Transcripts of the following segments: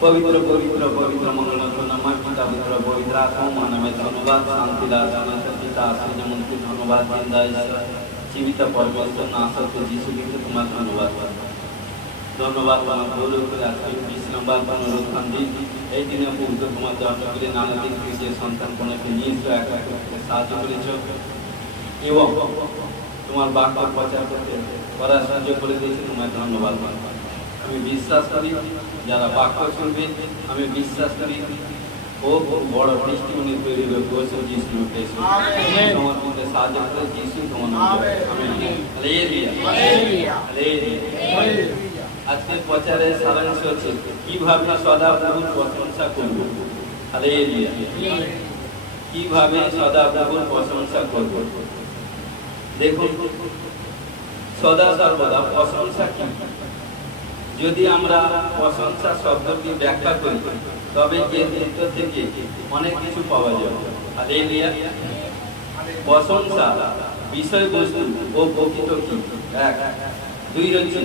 पवित्र पवित्र पवित्र मंगलमय नामय पिता पुत्र पवित्र आत्मा नामे धन्यवाद शांति दास पिता आश्रय मंत्री धन्यवाद जिंदा जीवित परमेश्वर नासक जीशु ख्रिस्ट तुम्हारा धन्यवाद धन्यवाद गौरव করে আজকে 20 নম্বর পুনরুত্থান দিন এই দিনে পবিত্র তোমার জন্মদিনে নানা দিক থেকে সন্তানগণকে নিয়ে এসে একা করতে সাহায্য করেছো এবং তোমার বাক্য প্রচার করতে করার সুযোগ করে দিয়েছো তোমার ধন্যবাদ আমি বিশ্বাস করি যারা বাক্য শুনবে আমি বিশ্বাস করি ও বড় টেস্টিমনি তৈরি হবে প্রভু যিশু খ্রিস্ট আমেন তোমার মধ্যে সাহায্য করে যিশু তোমার নামে আমেন হালেলুয়া হালেলুয়া হালেলুয়া আজকে প্রচারের সারাংশ হচ্ছে কিভাবে সদা প্রভুর প্রশংসা করব হালেলুয়া কিভাবে সদা প্রভুর প্রশংসা করব দেখুন সদা সর্বদা প্রশংসা কি যদি আমরা প্রশংসা শব্দটি ব্যাখ্যা করি তবে এর ভিতর থেকে অনেক কিছু পাওয়া যাবে হালেলুয়া প্রশংসা বিষয়বস্তু ও প্রকৃত কি এক দুই হচ্ছে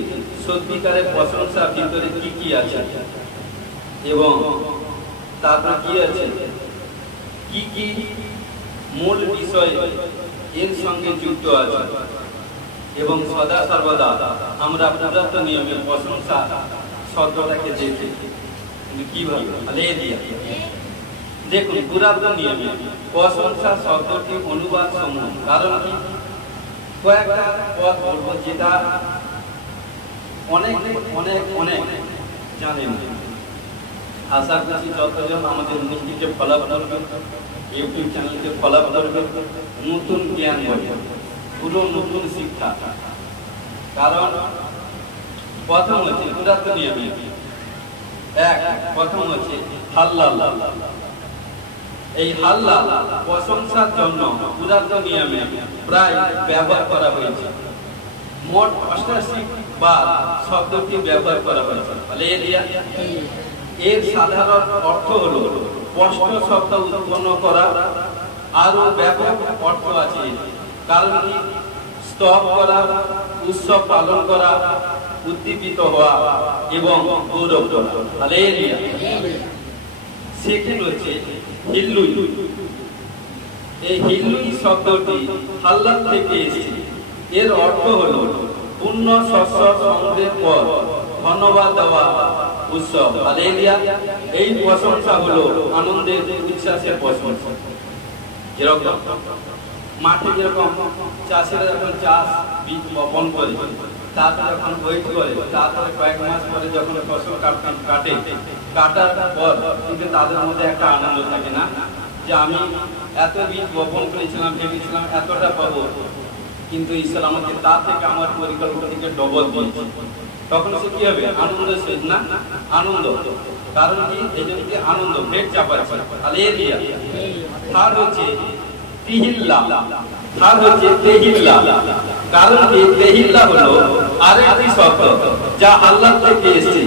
সত্যিকারের প্রশংসা ভিতরে কি কি আছে এবং তারপর কি আছে কি কি মূল বিষয় এর সঙ্গে যুক্ত আছে এবং সদা সর্বদা আমরা পুরাতন নিয়মে প্রশংসা শব্দটাকে দেখি কিন্তু কিভাবে হালেলুয়া দেখুন পুরাতন নিয়মে প্রশংসা শব্দটি অনুবাদ সমূহ কারণ কি কয়েকটা পদ বলবো যেটা অনেক অনেক অনেক জানেন আশা করছি যতজন আমাদের মিষ্টিকে ফলো করবে ইউটিউব চ্যানেলকে ফলো করবে নতুন জ্ঞান পাবে পুরো নতুন শিক্ষা কারণ প্রথম হচ্ছে পুরাতন নিয়মে প্রথম হচ্ছে হাল্লাল এই হাল্লাল প্রশংসার জন্য পুরাতন নিয়মে প্রায় ব্যবহার করা হয়েছে মোট 88 বার শব্দটি ব্যবহার করা হয়েছে হালেলুয়া এর সাধারণ অর্থ হলো স্পষ্ট শব্দ উৎপন্ন করা আরো ব্যাপক অর্থ আছে কারণ কি স্তব করা উৎসব পালন করা উদ্দীপিত হওয়া এবং গৌরব করা হালেলুয়া সেকেন্ড হচ্ছে হিল্লুই এই হিল্লুই শব্দটি হাল্লাল থেকে এসেছে এর অর্থ হলো পূর্ণ শস্য সংগ্রহের পর ধন্যবাদ দেওয়া উৎসব হালেলুয়া এই প্রশংসা হলো আনন্দের উচ্ছ্বাসের প্রশংসা যেরকম মাঠে যেরকম চাষিরা যখন চাষ বীজ বপন করে তারপরে যখন ওয়েট করে তারপরে কয়েক মাস পরে যখন ফসল কাটে কাটার পর কিন্তু তাদের মধ্যে একটা আনন্দ থাকে না যে আমি এত বীজ বপন করেছিলাম ভেবেছিলাম এতটা পাবো কিন্তু ঈশ্বর আমাকে তার থেকে আমার পরিকল্পনা থেকে ডবল দিয়েছে তখন সে কি হবে আনন্দ শেষ না আনন্দ কারণ কি এই জন্য কি আনন্দ পেট চাপাচ্ছে হালেলুয়া থার্ড হচ্ছে তিহিল্লা থার্ড হচ্ছে তেহিল্লা কারণ কি তেহিল্লা হলো আরেকটি শব্দ যা আল্লাহ থেকে এসেছে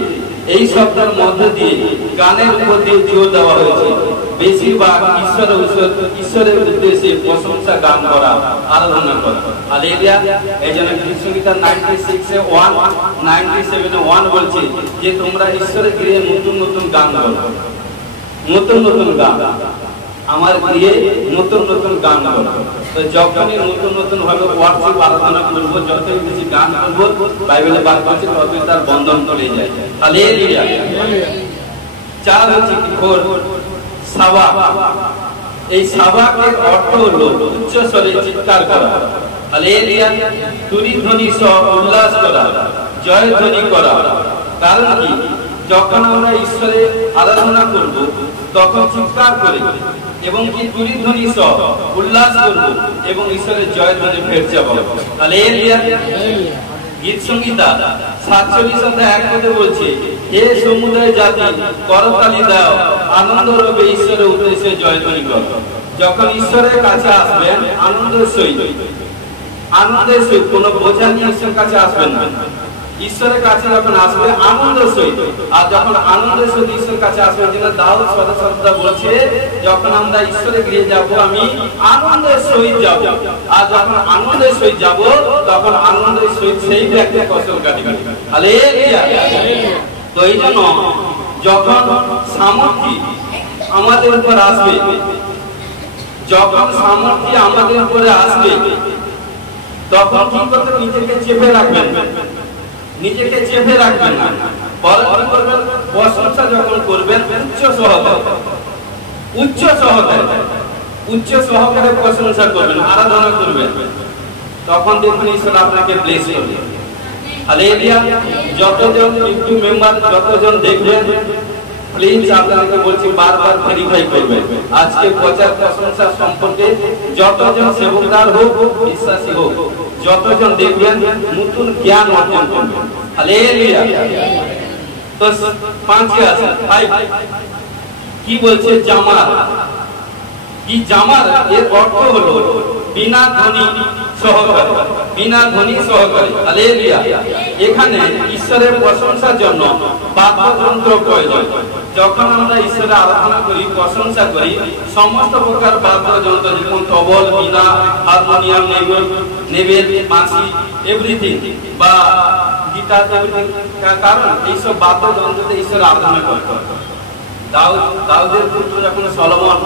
এই শব্দের মধ্যে দিয়ে গানের উপর দিয়ে জোর দেওয়া হয়েছে বেশিরভাগ ঈশ্বরের উদ্দেশ্যে প্রশংসা গান করা আরাধনা করা হালেলুয়া এইজন্য গীতসংহিতা 96 এ 197 এ 1 বলছে যে তোমরা ঈশ্বরের গৃহে নতুন নতুন গান গাও নতুন নতুন গান আমার গৃহে নতুন নতুন গান গাও তো যখনই নতুন নতুন ভাবে ওয়ার্শিপ আরাধনা করব যতই বেশি গান করব বাইবেলে বাক্য আছে ততই তার বন্ধন চলে যায় হালেলুয়া চার হচ্ছে কিশোর সাবা এই সাবাকের অর্থ হলো উচ্চ স্বরে চিৎকার করা হালেলুয়া তুরি ধ্বনি সহ উল্লাস করা জয় ধ্বনি করা কারণ কি যখন আমরা ঈশ্বরের আরাধনা করব তখন চিৎকার করে এবং কি তুরি ধ্বনি সহ উল্লাস করব এবং ঈশ্বরের জয় ধ্বনি ফের যাব হালেলুয়া গীত সংহিতা 47 অধ্যায় 1 পদে বলছে হে সমুদয় জাতি করতালি দাও আনন্দ রবে ঈশ্বরের উদ্দেশ্যে জয়ধ্বনি করো যখন ঈশ্বরের কাছে আসবেন আনন্দের সহিত কোনো বোঝা নিয়ে ঈশ্বরের কাছে আসবেন না ঈশ্বরের কাছে যখন আসবে আনন্দের সহিত আর যখন আনন্দের সহিত ঈশ্বরের কাছে আসবে যেন দাউদ সদা বলছে যখন আমরা ঈশ্বরের গৃহে যাব আমি আনন্দের সহিত যাব আর যখন আনন্দের সহিত যাব তখন আনন্দের সহিত সেই ব্যক্তি ফসল কাটবে হালেলুয়া তো এই জন্য যখন সামর্থ্য আমাদের উপর আসবে, যখন সামর্থ্য আমাদের উপরে আসবে, তখন কি করতে নিজেকে চেপে রাখবেন, নিজেকে চেপে রাখবেন না, বরং কি করবেন, প্রশংসা যখন করবেন উচ্চ সহকারে, উচ্চ সহকারে, উচ্চ সহকারে প্রশংসা করবেন, আরাধনা করবেন, তখন দেখবেন ঈশ্বর আপনাকে ব্লেস করবে। হালেলুয়া। যতজন ইউটিউব মেম্বার যতজন দেখবেন, প্লিজ আপনাদেরকে বলছি বারবার ভেরিফাই করবেন। আজকে প্রচার প্রশংসা সম্পর্কে যতজন সেবকদার হোক, বিশ্বাসী হোক, যতজন দেখবেন নতুন জ্ঞান অর্জন করবেন। হালেলুয়া। তো 5 আছে ভাই কি বলছে, জামার কি, জামার এর অর্থ হলো বিনা ধ্বনি সহকারে, বিনা ধ্বনি সহকারে। হালেলুয়া। এখানে ঈশ্বরের প্রশংসার জন্য বাদ্যযন্ত্র প্রয়োজন। যখন আমরা ঈশ্বরের আরাধনা করি, প্রশংসা করি, সমস্ত প্রকার বাদ্যযন্ত্র যেমন তবল, বীণা, হারমোনিয়াম, নেবেল, বাঁশি, এভরিথিং বা গিটার, কারণ এইসব বাদ্যযন্ত্রতে ঈশ্বরের আরাধনা করতে হয়। দাউদের পুত্র যখন সলোমন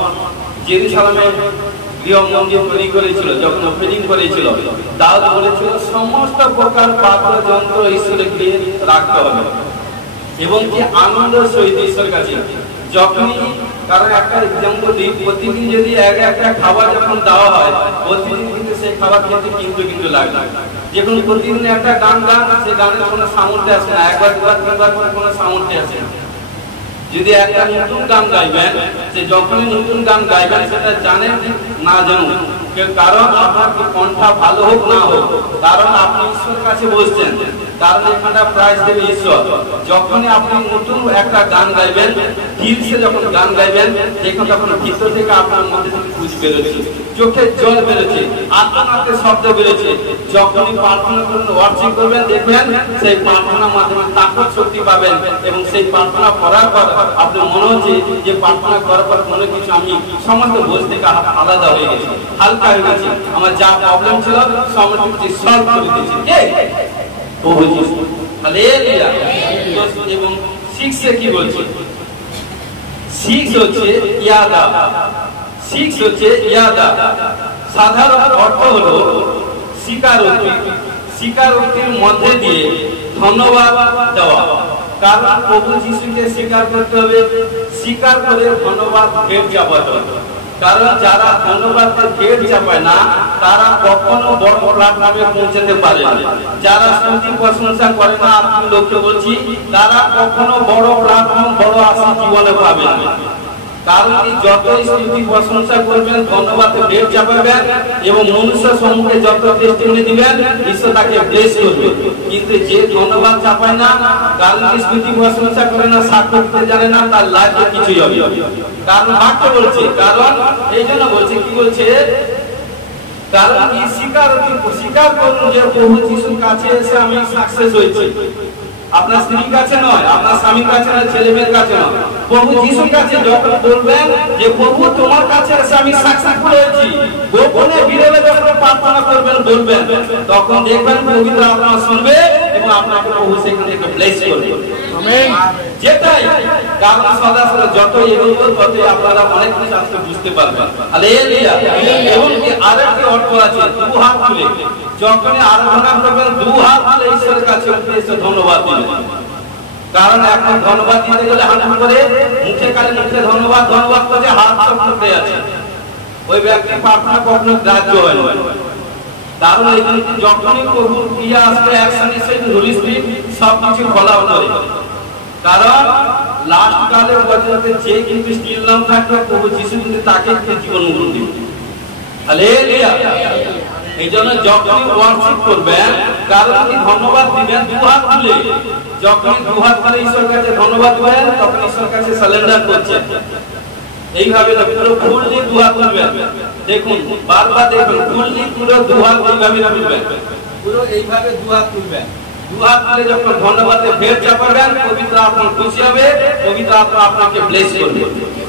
জেরুজালেমে গৃহ মন্দির তৈরি করেছিল, যখন ওপেনিং করেছিল, দাউদ বলেছিল সমস্ত প্রকার বাদ্যযন্ত্র ঈশ্বরকে রাখতে হবে এবং কি আনন্দ সহিত ঈশ্বরের কাছে। যখনই কারণ একটা এক্সাম্পল দিই, প্রতিদিন যদি একটা খাবার যখন দেওয়া হয়, প্রতিদিন কিন্তু সেই খাবার খেতে কিন্তু লাগে। যখন প্রতিদিন একটা গান গান, সেই গানের কোনো সামর্থ্য আসে না, একবার দুবার তিনবার করে কোনো সামর্থ্য আসে না। যদি একটা নতুন গান গাইবেন, যে যখনই নতুন গান গাইবেন সেটা জানেন না জানুন, কারণ আপনার কণ্ঠা ভালো হোক না হোক, কারণ আপনি ঈশ্বরের কাছে বসছেন, কারণ এখানটা প্রাইজ দেবে ঈশ্বর। যখনই আপনি নতুন একটা গান গাইবেন, দিলসে যখন গান গাইবেন, দেখুন তখন ভিতর থেকে আপনার মধ্যে থেকে খুশি বেরোচ্ছে, চোখের জল বেরোচ্ছে, আত্মাতে শব্দ বেরোচ্ছে। যখনই প্রার্থনা করবেন, ওয়ার্শিপ করবেন, দেখবেন সেই প্রার্থনার মাধ্যমে তাকত শক্তি পাবেন এবং সেই প্রার্থনা করার পর আপনার মনে হচ্ছে যে প্রার্থনা করার পর কোনো কিছু আমি সমস্ত বোঝ থেকে আলাদা হয়ে গেছি, হালকা হয়ে গেছি, আমার যা প্রবলেম ছিল সমস্ত কিছু সলভ করে দিয়েছি। এবং 6 কি বলছে, 6 হচ্ছে ইয়াদা, 6 হচ্ছে ইয়াদা। সাধারণ অর্থ হলো স্বীকারোক্তি, স্বীকারোক্তির মধ্যে দিয়ে ধন্যবাদ দেওয়া। কারণ প্রভু যিশুকে স্বীকার করতে হবে, স্বীকার করে ধন্যবাদ ফের চাপাতে হবে। কারণ যারা ধন্যবাদ ফের চাপায় না, তারা কখনো বড় প্ল্যাটফর্মে পৌঁছাতে পারে না। যারা স্তুতি প্রশংসা করে না, আপনি লোককে বলছি, তারা কখনো বড় প্ল্যাটফর্ম, বড় আশা জীবনে পাবে না। কারণ যতই স্তুতি প্রশংসা করবেন, ধন্যবাদ ফের চাপাবেন এবং মনুষ্য সম্মুখে যত টেস্টিমনি দিবেন, ঈশ্বর তাকে ব্লেস করবে। কিন্তু যে ধন্যবাদ চাপায় না, কারণ স্তুতি প্রশংসা করে না, সাক্ষ্য দিতে জানে না, তার লাইফে কিছুই হবে। কারণ বাক্য বলছে, কারণ এই জন্য বলছে, কি বলছে, কারণ কি স্বীকার করুন যে প্রভু যিশুর কাছে এসে আমি সাকসেস হয়েছি। আপনার স্ত্রীর কাছে নয়, আপনার স্বামীর কাছে নয়, ছেলে মেয়ের কাছে নয়, প্রভু যিশুর কাছে যখন বলবেন যে প্রভু তোমার কাছে এসে আমি সাকসেসফুল হয়েছি, গোপনে বিরলে যখন প্রার্থনা করবেন, বলবেন, তখন দেখবেন পবিত্র আত্মা শুনবে এবং আপনাকে প্রভু সেখান থেকে ব্লেস করবে। আমেন। যেটাই কারণ সদা সদা যত এগোবো ততই আপনারা অনেক কিছু আজকে বুঝতে পারবেন। হালেলুয়া। এবং কি আরেকটি অর্থ আছে, দু হাত তুলে যখনই আরাধনা করবেন, দু হাত তুলে ঈশ্বরের কাছে উদ্দেশ্যে ধন্যবাদ দিবেন। কারণ এখন ধন্যবাদ দিতে গেলে হাত করে মুখে কালে মুখে ধন্যবাদ ধন্যবাদ করে হাত চলতে আছে, ওই ব্যক্তি প্রার্থনা কখনো গ্রাহ্য হয় না। কারণ এখানে যখনই প্রভুর ক্রিয়া আসবে, অ্যাকশন এসে হোলি স্পিরিট সবকিছু খোলা করে। কারণ লাস্ট কালে পর্যন্ত যে কিন্তু স্টিল নাম থাকবে, প্রভু যিশু কিন্তু তাকে জীবন গ্রহণ দিবে। হালেলুয়া। এই জন্য যখনই ওয়ার্শিপ করবেন, কারণ কি ধন্যবাদ দিবেন দু হাত তুলে। যখনই দু হাত তুলে ঈশ্বরের কাছে ধন্যবাদ করেন, তখন ঈশ্বরের কাছে সারেন্ডার করছেন। এইভাবে পুরো ফুললি দু হাত তুলবেন। দেখুন বারবার দেখুন, ফুললি পুরো দু হাত এইভাবে তুলবেন, পুরো এইভাবে দু হাত তুলবেন। দু হাত তুলে যখন ধন্যবাদে ফের চাপাবেন, পবিত্র আত্মা খুশি হবে, পবিত্র আত্মা আপনাকে ব্লেস করবে।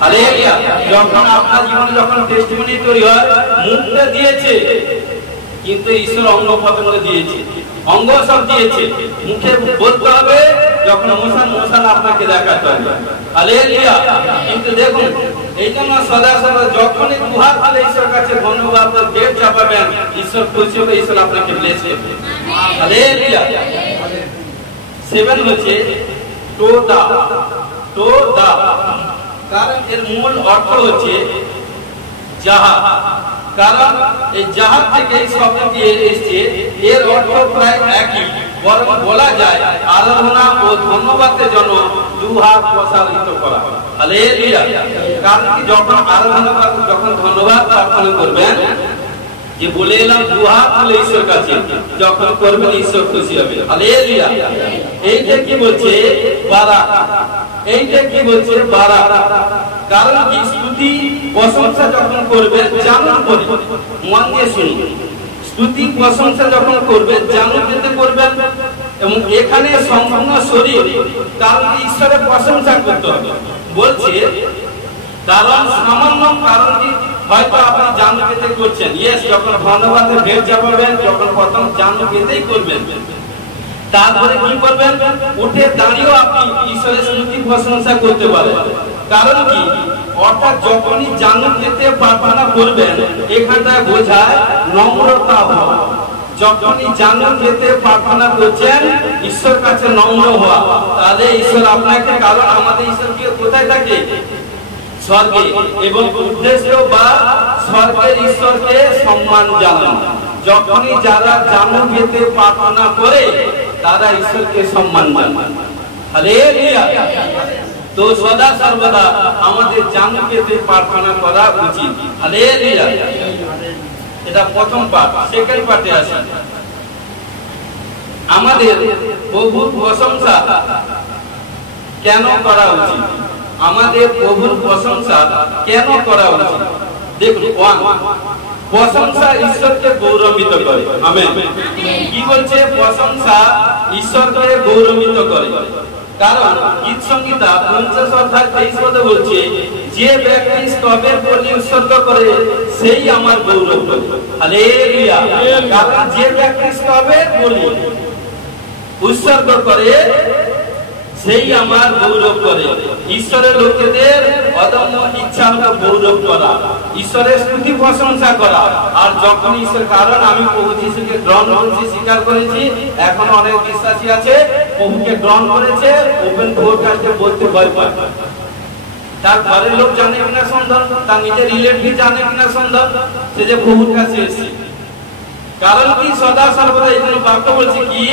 হালেলুয়া। যখন আপনার জীবনে যখন টেস্টিমনি তৈরি হয়, মুখে দিয়েছে কিন্তু ঈশ্বর অঙ্গ প্রত্যঙ্গ দিয়েছে, অঙ্গ সব দিয়েছে, মুখে বলতে হবে যখন মোশন আপনাকে দেখাতে হবে। হালেলুয়া। কিন্তু দেখুন এই জন্য সদা সদা যখনই দুহাত তুলে ঈশ্বর কাছে ধন্যবাদ পেট চাপাবেন, ঈশ্বর খুশি হবে, ঈশ্বর আপনাকে ব্লেস করবে। হালেলুয়া। 7 হচ্ছে টো দা। কারণ এর মূল অর্থ হচ্ছে জাহাজ। কারণ এই জাহাজ থেকে এই শব্দটি এসেছে, এর অর্থ প্রায় একই, বরং বলা যায় আরাধনা ও ধন্যবাদের জন্য দুহাত প্রসারিত করা। হালেলুয়া। কারণ কি যখন আরাধনা যখন ধন্যবাদ প্রার্থনা করবেন, যে বলে এলাম দুহাত তুলে ঈশ্বর কাছে যখন করবেন ঈশ্বর খুশি হবে। হালেলুয়া। এইটা কি বলছে? বারাক। এইটা কি বলছে? বারাক। কারণ কি স্তুতি প্রশংসা যখন করবেন জানুন করে, মন দিয়ে শুনুন, স্তুতি প্রশংসা যখন করবেন জানুন যেতে করবেন, এবং এখানে সম্পূর্ণ শরীর, কারণ ঈশ্বরের প্রশংসা করতে হবে বলছে। কারণ সামান্য কারণ কি হয়তো আপনি জানু পেতে করছেন, ইয়েস, যখন ধন্যবাদের ভেট চাপাবেন, যখন প্রথম জানু পেতেই করবেন, তারপরে কি করবেন? উঠে দাঁড়িয়েও আপনি ঈশ্বরের স্তুতি প্রশংসা করতে পারেন। কারণ কি অর্থাৎ যখনই জানু পেতে প্রার্থনা করবেন, এখানটায় বোঝায় নম্রতা হওয়া। যখনই জানু পেতে প্রার্থনা করছেন ঈশ্বর কাছে নম্র হওয়া, তাহলে ঈশ্বর আপনাকে, কারণ আমাদের ঈশ্বর কি কোথায় থাকে? স্বর্গে। এবং উদ্দেশ্য বা স্বর্গের ঈশ্বরকে সম্মান জানানো। যখনই যারা জানু পেতে প্রার্থনা করে তারা ঈশ্বরকে সম্মান জানায়। হালেলুয়া। তো সদা সর্বদা আমাদের জানু পেতে প্রার্থনা করা উচিত। হালেলুয়া। এটা প্রথম পাঠ। সেকেন্ড পাঠে আসি, আমাদের প্রভুর প্রশংসা কেন করা উচিত? আমাদের প্রভুর প্রশংসা কেন করা উচিত? দেখুন, প্রশংসা ঈশ্বরকে গৌরবিত করে। আমেন। কি বলছে? প্রশংসা ঈশ্বরকে গৌরবিত করে। কারণ গীত সংহিতা 50 অধ্যায় 23 পদে বলছে, যে ব্যক্তি স্তবের বলি উৎসর্গ করে সেই আমার গৌরব করে। হালেলুয়া। কারণ যে ব্যক্তি স্তবের বলি উৎসর্গ করে সেই আমার গৌরব করে। ঈশ্বরের লোকেদের অদম্য ইচ্ছা হলো গৌরব করা, ঈশ্বরের স্তুতি প্রশংসা করা। আর যখন ঈশ্বর, কারণ আমি প্রভু যিশুকে গ্রহণ করেছি, স্বীকার করেছি, এখন অনেক বিশ্বাসী আছে প্রভুকে গ্রহণ করেছে, ওপেন ব্রডকাস্টে বলতে ভয় পায়। তার ঘরের লোক জানে কিনা সন্দেহ, তার নিজের রিলেটিভ জানে কিনা সন্দেহ, সে যে প্রভুর কাছে এসেছে। কারণ কি সদা সর্বদা এই জন্য বাক্য বলছে কি,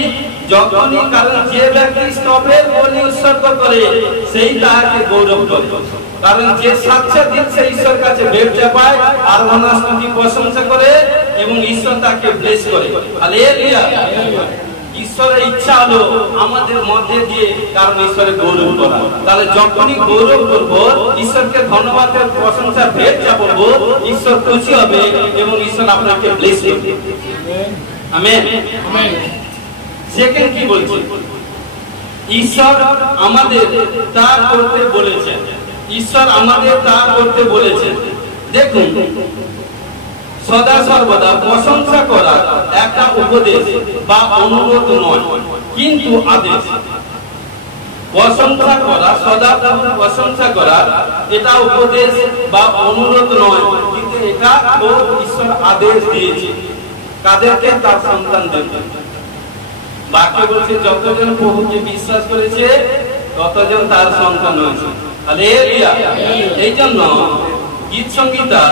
যখনই, কারণ যে ব্যক্তি স্তবের বলি উৎসর্গ করে সেই তাহাকে গৌরব করে। কারণ যে সাক্ষাৎ দিচ্ছে ঈশ্বর কাছে ভেট চাপায়, আরাধনা স্তুতি প্রশংসা করে, এবং ঈশ্বর তাকে ব্লেস করে। হালেলুয়া। ঈশ্বরের ইচ্ছা হলো আমাদের মধ্যে দিয়ে, কারণ ঈশ্বরের গৌরব করা। তাহলে যখনই গৌরব করবো, ঈশ্বরকে ধন্যবাদের প্রশংসা ভেট চাপাবো, ঈশ্বর খুশি হবে এবং ঈশ্বর আপনাকে ব্লেস করবে। আমেন। সেকেন্ড কি বলছে? ঈশ্বর আমাদের তা করতে বলেছেন। ঈশ্বর আমাদের তা করতে বলেছেন। দেখুন, সদা সর্বদা প্রশংসা করা একটা উপদেশ বা অনুরোধ নয়, কিন্তু আদেশ। প্রশংসা করা, সদা প্রশংসা করা, এটা উপদেশ বা অনুরোধ নয়, কিন্তু এটা ঈশ্বর আদেশ দিয়েছে। কাদেরকে? তার সন্তানদেরকে। বাক্য বলছে যতজন প্রভুকে বিশ্বাস করেছে ততজন তার সন্তান হয়েছে। হালেলুয়া। এই জন্য গীত সংহিতা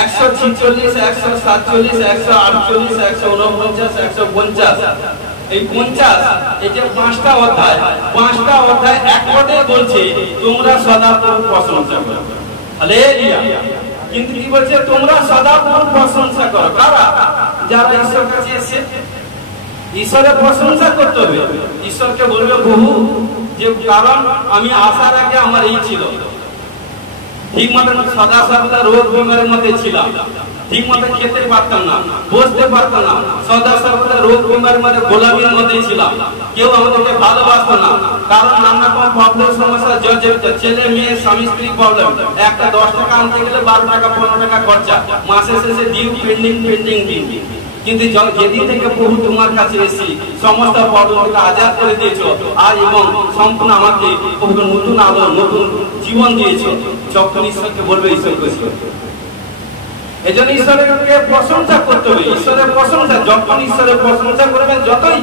146, 147, 148, 149, 150, এই 50, এই যে 5টা অধ্যায়, 5টা অধ্যায় এক পদে বলছে তোমরা সদা প্রভুর প্রশংসা করো। হালেলুয়া। কিন্তু কি বলছে? তোমরা সদা প্রভুর প্রশংসা করো। কারা? যারা ঈশ্বর কাছে এসেছে। ঈশ্বরের প্রশংসা করতে হবে। ঈশ্বরকে বলবে প্রভু, যে কারণ আমি আসার আগে আমার এই ছিল, ঠিক মতন সদা সর্বদা রোগ বিমারের মধ্যে ছিলাম, ঠিক মতো খেতে পারতাম না, বসতে পারতাম না, সদা সর্বদা রোগ বিমারের মধ্যে গোলামির মধ্যে ছিলাম, কেউ আমাদেরকে ভালোবাসতো না। কারণ নানা রকম প্রবলেম সমস্যা জর্জরিত, ছেলে মেয়ে স্বামী স্ত্রী প্রবলেম, একটা 10 টাকা আনতে গেলে 12 টাকা 15 টাকা খরচা, মাসে শেষে ডিউ পেন্ডিং। কিন্তু যেদিন থেকে প্রভু তোমার কাছে এসেছি সমস্ত প্রবলেমকে আজাদ করে দিয়েছো আর এবং সম্পূর্ণ আমাকে প্রভু নতুন আলো নতুন জীবন দিয়েছো, যখন ঈশ্বরকে বলবে ঈশ্বর খুশি। এই জন্য ঈশ্বরকে প্রশংসা করতে হবে। ঈশ্বরের প্রশংসা, যখন ঈশ্বরের প্রশংসা করবেন, যতই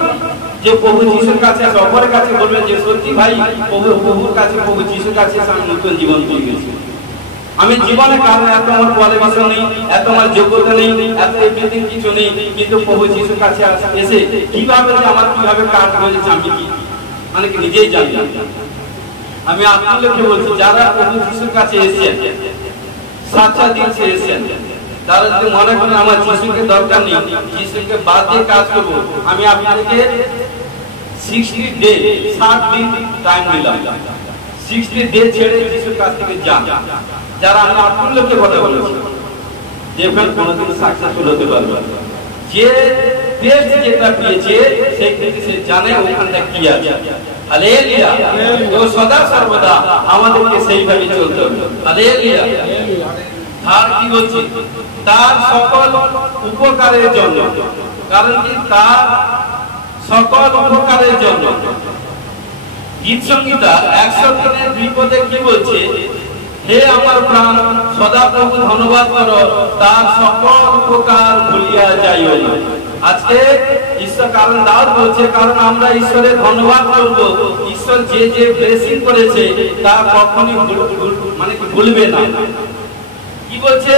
যে প্রভু যিশুর কাছে অপরের কাছে বলবেন যে সত্যি ভাই প্রভুর কাছে, প্রভু যিশুর কাছে আমি নতুন জীবন পেয়ে গেছি। আমি জীবনে কারণ এত আমার কোয়ালিফিকেশন নেই, এত আমার যোগ্যতা নেই, এত এভরিথিং কিছু নেই, কিন্তু প্রভু যিশুর কাছে এসে কিভাবে যে আমার কিভাবে কাজ হয়েছে আমি কি মানে কি নিজেই জানি। আমি আপনাদেরকে বলছি, যারা প্রভু যিশুর কাছে এসেছেন, সাচ্চা দিন সে এসেছেন, তারা যদি মনে করেন আমার যিশুকে দরকার নেই, যিশুকে বাদ দিয়ে কাজ করবো, আমি আপনাদেরকে 60 ডে 60 দিন টাইম দিলাম। 60 ডে ছেড়ে যিশুর কাছ থেকে যান। যারা আমি আপনাদেরকে কথা বলেছি যে ফ্রেন্ড কোনোদিন সাকসেসফুল হতে পারবে, যে বেস্ট যেটা পেয়েছে সেই থেকে সে জানে ওখানটা কি আছে। হালেলুয়া। তো সদা সর্বদা আমাদেরকে সেইভাবে চলতে হবে। হালেলুয়া। আর কি বলছি, তার সকল উপকারের জন্য, কারণ কি তার সকল উপকারের জন্য। গীত সংহিতা 103 পদে কি বলছে, হে আমার প্রাণ সদা প্রভু ধন্যবাদ করো, তার সকল উপকার ভুলিয়া যাইও না। আজকে ঈশ্বর কারণ দাউদ বলছে, কারণ আমরা ঈশ্বরের ধন্যবাদ করব, ঈশ্বর যে যে ব্লেসিং করেছে তা কখনোই মানে কি ভুলবে না। কি বলছে,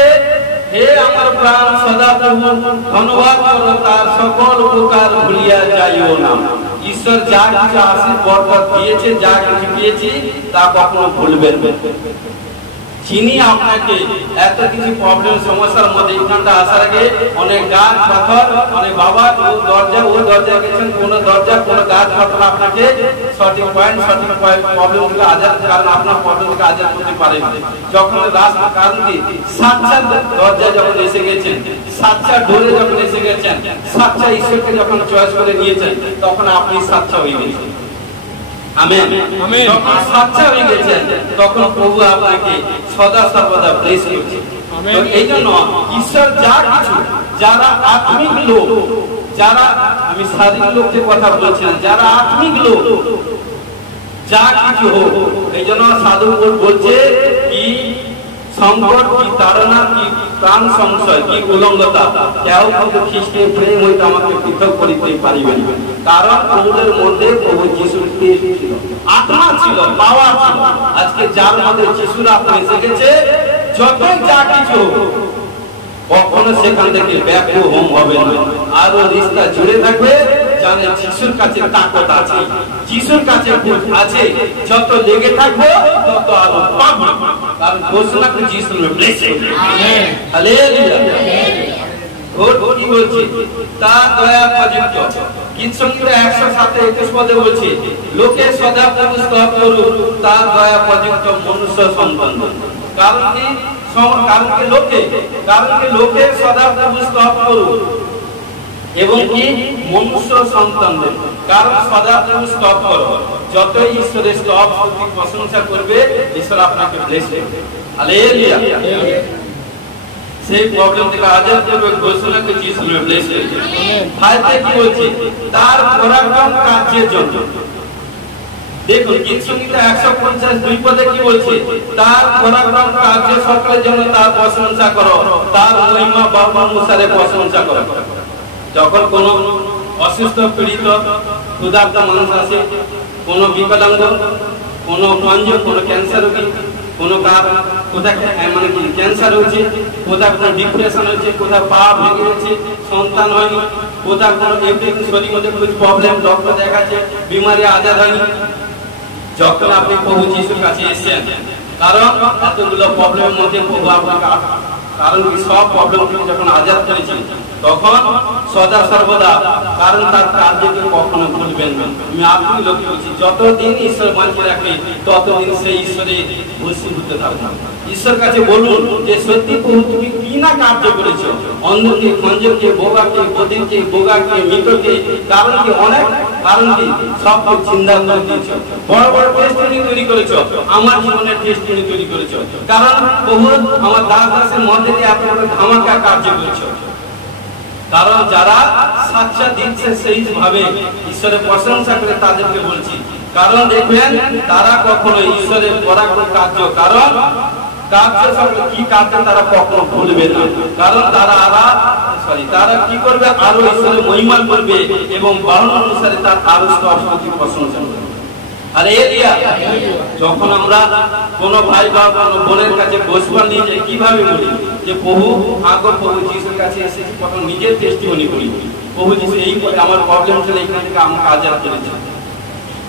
হে আমার প্রাণ সদা প্রভু ধন্যবাদ করো, তার সকল উপকার ভুলিয়া যাইও না। ঈশ্বর যা কিছু আশীর্বাদ দিয়েছে, যা কিছু দিয়েছি তা কখনো ভুলবেন না। যিনি আপনাকে এত কিছু প্রবলেম সমস্যার মধ্যে এখানটা আসার আগে অনেক গাছ পাথর, অনেক বাবা ও দরজা গেছেন, কোন দরজা কোন গাছ পাথর আপনাকে সঠিক পয়েন্ট প্রবলেম থেকে আজাদ, কারণ আপনার প্রবলেম থেকে আজাদ করতে পারেন। যখন রাস্তা কারণ কি সাচ্চা দরজা যখন এসে গেছেন, সাচ্চা ডোরে যখন এসে গেছেন, সাচ্চা ঈশ্বরকে যখন চয়েস করে নিয়েছেন, তখন আপনি সাচ্চা হয়ে গেছেন। আমেন। যখন সাচ্চা হয়ে গেছেন, তখন প্রভু আপনাকে সদা সর্বদা ব্লেস করছে। এই জন্য ঈশ্বর যা কিছু, যারা আত্মিক লোক, যারা আমি শারীরিক লোকদের কথা বলছি না, যারা আত্মিক লোক যা কিছু হোক, এই জন্য সাধু বলছে কি সংকট, কি তাড়না, কি প্রাণ সংশয়, কি উলঙ্গতা, কেউ কিন্তু খ্রিস্টের প্রেম হইতে আমাকে পৃথক করিতে পারিবে না। কারণ প্রভুদের মধ্যে প্রভু যিশুর ছিল, আত্মা ছিল, পাওয়ার ছিল। আজকে যার মধ্যে যিশুর আত্মা এসে গেছে, যতই যা কিছু কখনো সেখান থেকে ব্যাকুল হোম হবে না, আরো রিস্তা জুড়ে থাকবে। জানে যিশুর কাছে তাকত আছে, যিশুর কাছে আছে, যত লেগে থাকবো তত আরো পাবো, কারণ ঘোষণা করে যিশু ব্লেসিং। আমেন। হালেলুয়া। কি বলছি, তা দয়া প্রযুক্ত। গীত সংহিতা 107:21 পদে বলছে, লোকে সদা প্রভু স্তব করুক, তার দয়া প্রযুক্ত মনুষ্য সন্তান। কারণ কি লোকে সদা প্রভু স্তব করুক এবং কি মনুষ্য সন্তানদের, কারণ সদা প্রভু স্তব করো। যতই ঈশ্বরের স্তব প্রশংসা করবে, ঈশ্বর আপনাকে ব্লেস করবে। হালেলুয়া। সেই প্রবলেম থেকে আজাদ করবে, ঘোষণা করে যিশু ব্লেস করবে। ফাইতে কি বলছে, তার পরাক্রম কার্যের জন্য। দেখুন গীত সংহিতা 150:2 পদে কি বলছে, তার পরাক্রম কার্য সকলের জন্য তার প্রশংসা করো, তার মহিমা বাবা অনুসারে প্রশংসা করো। যখন কোন অসুস্থ পীড়িত ক্ষুধার্ত মানুষ আসে, কোন বিকলাঙ্গ, কোন অঞ্জ, কোন ক্যান্সার রোগী, কোন কোথায় মানে কি ক্যান্সার হয়েছে, কোথায় কোন ডিপ্রেশন হয়েছে, কোথায় পা ভেঙে গেছে, সন্তান হয়নি, কোথায় কোন এভরিথিং শরীর মধ্যে কিছু প্রবলেম, ডক্টর দেখাচ্ছে, বিমারি আজাদ হয়নি, যখন আপনি প্রভু যিশুর কাছে এসেছেন, কারণ এতগুলো প্রবলেমের মধ্যে প্রভু আপনাকে, কারণ কি সব প্রবলেম থেকে যখন আজাদ করেছেন, তখন সদা সর্বদা, কারণ তার কার্যকে কখনো ভুলবেন না। আমি আপনি লোক বলছি, যতদিন ঈশ্বর বাঁচিয়ে রাখবে ততদিন সেই ঈশ্বরে ভূষীভূত থাকবে। ঈশ্বর কাছে বলুন যে সত্যি প্রভু তুমি কি না কার্য করেছো, অন্ধকে, খঞ্জকে, বোগাকে, বধিরকে, বোগাকে, মৃতকে, কারণ কি অনেক, কারণ কি সব চিন্তা করে দিয়েছো, বড় বড় টেস্টিনি তৈরি করেছো, আমার জীবনের টেস্টিনি তৈরি করেছো, কারণ প্রভু আমার দাস দাসের মধ্যে দিয়ে আপনারা ধামাকা কার্য করেছো। কারণ যারা সাচ্চা দিচ্ছে সেই ভাবে ঈশ্বরের প্রশংসা করে তাদেরকে বলছি। কারণ দেখবেন তারা কখনো ঈশ্বরের করা কোনো কার্য কি কার্য তারা কখনো ভুলবে না। কারণ তারা কি করবে, আরো ঈশ্বরের মহিমা করবে এবং বারণ অনুসারে তার আরো প্রশংসা করবে। আর এলিয়া যখন আমরা কোন ভাই বা কোন বোনের কাছে গোসবা নিয়ে যাই, কিভাবে বলি যে প্রভু প্রভু যিশুর কাছে এসেছি, তখন নিজের টেস্টিমনি করি, প্রভু যিশু এই আমার প্রবলেম ছিল, এখান থেকে আমাকে আজাদ করেছে।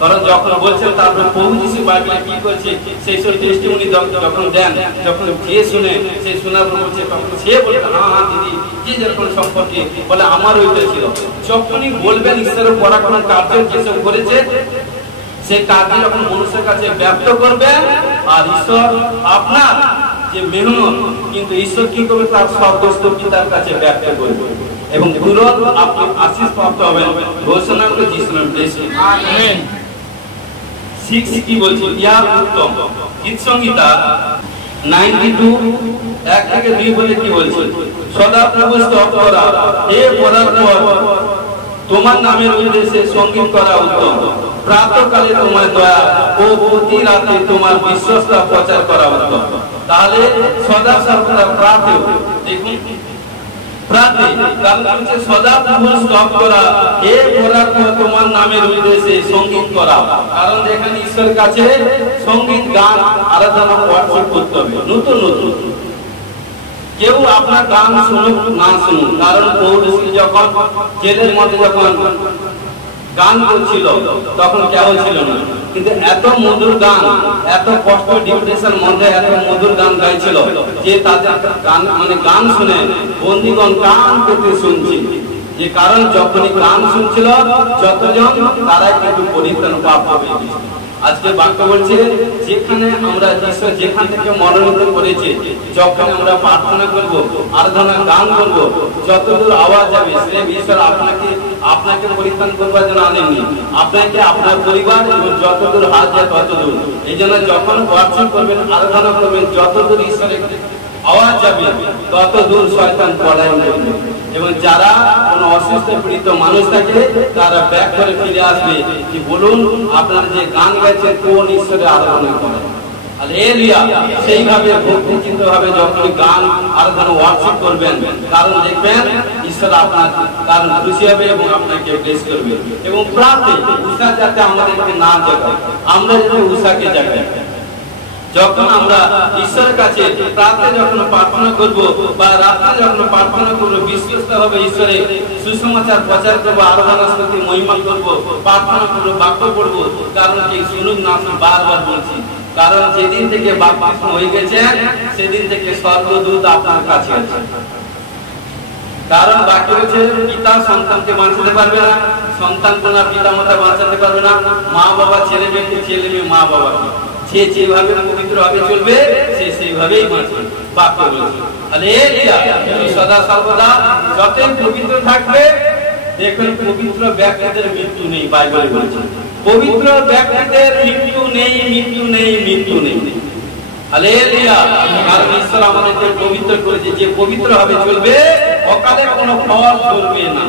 কারণ যখন বলছেন তারপরে প্রভু যিশু বাইবেলে কি করছে সেই সব টেস্টিমনি যখন দেন, যখন যে শুনে সেই শোনার পর বলছে, তখন সে বলবে হ্যাঁ দিদি যে যেরকম সম্পর্কে বলে আমার ওইটা ছিল। যখনই বলবেন ঈশ্বরের পরাক্রম কার্য যেসব করেছে সেই কাজে যখন মানুষের কাছে ব্যক্ত করবেন, আর ঈশ্বর আপনার যে মেহনত, কিন্তু ঈশ্বর কি করবে তার স্বর্গস্থ পিতার কাছে ব্যক্ত করবে এবং তুরন্ত আপনি আশীষ প্রাপ্ত হবেন। ঘোষণা করে যিশুর নামে ব্লেসিং। আমেন। 6 কি বলছে, ইয়া উত্তম। গীত সংহিতা 92 1 থেকে 2 বলে কি বলছে, সদা প্রভু স্তব করা, হে পরাৎপর তোমার নামের উদ্দেশ্যে সঙ্গীত করা উত্তম। প্রাতঃকালে তোমার দয়া ও প্রতি রাতে তোমার বিশ্বস্ত প্রচার করা উত্তম। তাহলে সদা সর্বদা প্রাতে, দেখুন প্রাতে কারণ সদা প্রভু স্তব করা, হে পরাৎপর তোমার নামের উদ্দেশ্যে সঙ্গীত করা। কারণ দেখেন ঈশ্বরের কাছে সঙ্গীত গান আরাধনা করতে হবে নতুন নতুন। কেউ আপনার গান শুনুক না শুনুক, কারণ পৌলুস যখন জেলের মধ্যে যখন গান করছিল তখন কেউ ছিল না, কিন্তু এত মধুর গান, এত কষ্ট ডিপ্রেশন মধ্যে এত মধুর গান গাইছিল যে তাদের গান গান শুনে বন্দীগণ গান করতে শুনছে। যে কারণ যখনই গান শুনছিল যতজন তারাই কিন্তু পরিত্রাণ পাপ হবে। আজকে বাক্য বলছে যেখানে আমরা ঈশ্বর যেখান থেকে মনোনীত করেছে, যখন আমরা প্রার্থনা করব, আরাধনা গান করব, যতদূর আওয়াজ যাবে সে ঈশ্বর আপনাকে পরিত্রাণ করবার জন্য আনেননি, আপনাকে আপনার পরিবার এবং যতদূর হাত যায় ততদূর। এই জন্য যখন ওয়ার্শিপ করবেন, আরাধনা করবেন, যতদূর ঈশ্বরের আওয়াজ যাবে ততদূর শয়তান পলায়ন করবে। এবং যারা কোনো অসুস্থ পীড়িত মানুষ থাকে তারা ব্যাক করে ফিরে আসবে যে বলুন আপনারা যে গান গাইছেন কোন ঈশ্বরের আরাধনা করেন। সেইভাবে ভক্তিচিত ভাবে যখন গান আরাধনা ওয়ার্শিপ করবেন, কারণ দেখবেন ঈশ্বর আপনার কারণ খুশি হবে এবং আপনাকে ব্লেস করবে। এবং প্রাতে উষা যাতে আমাদেরকে না জাগায়, আমরা যাতে উষাকে জাগাই। যখন আমরা ঈশ্বরের কাছে প্রাতে যখন প্রার্থনা করব বা রাত্রে যখন প্রার্থনা করব, বিশ্বস্ত হবে ঈশ্বরের সুসমাচার প্রচার করবো, আরাধনা স্তুতি মহিমা করব, প্রার্থনা করবো, বাক্য পড়বো। কারণ কি শুনুক না, বারবার বলছি, কারণ যেদিন থেকে বাপ্তিস্ম হয়ে গেছেন সেদিন থেকে স্বর্গদূত আপনার কাছে আছে। কারণ বাক্য হচ্ছে পিতা সন্তানকে বাঁচাতে পারবে না, সন্তান কোনা পিতা মাতা বাঁচাতে পারবে না, মা বাবা ছেলে মেয়েকে, ছেলে মেয়ে মা বাবাকে। সে যেভাবে পবিত্র ভাবে চলবে সে সেইভাবেই বাঁচবে। বাক্য বলছে সদা সর্বদা যতই পবিত্র থাকবে, দেখবেন পবিত্র ব্যক্তিদের মৃত্যু নেই। বাইবেল বলছে পবিত্র ব্যক্তিদের মৃত্যু নেই, মৃত্যু নেই, মৃত্যু নেই। হালেলুয়া। কারণ ঈশ্বর আমাদেরকে পবিত্র করেছে, যে পবিত্র ভাবে চলবে অকালে কোনো ফল ধরবে না,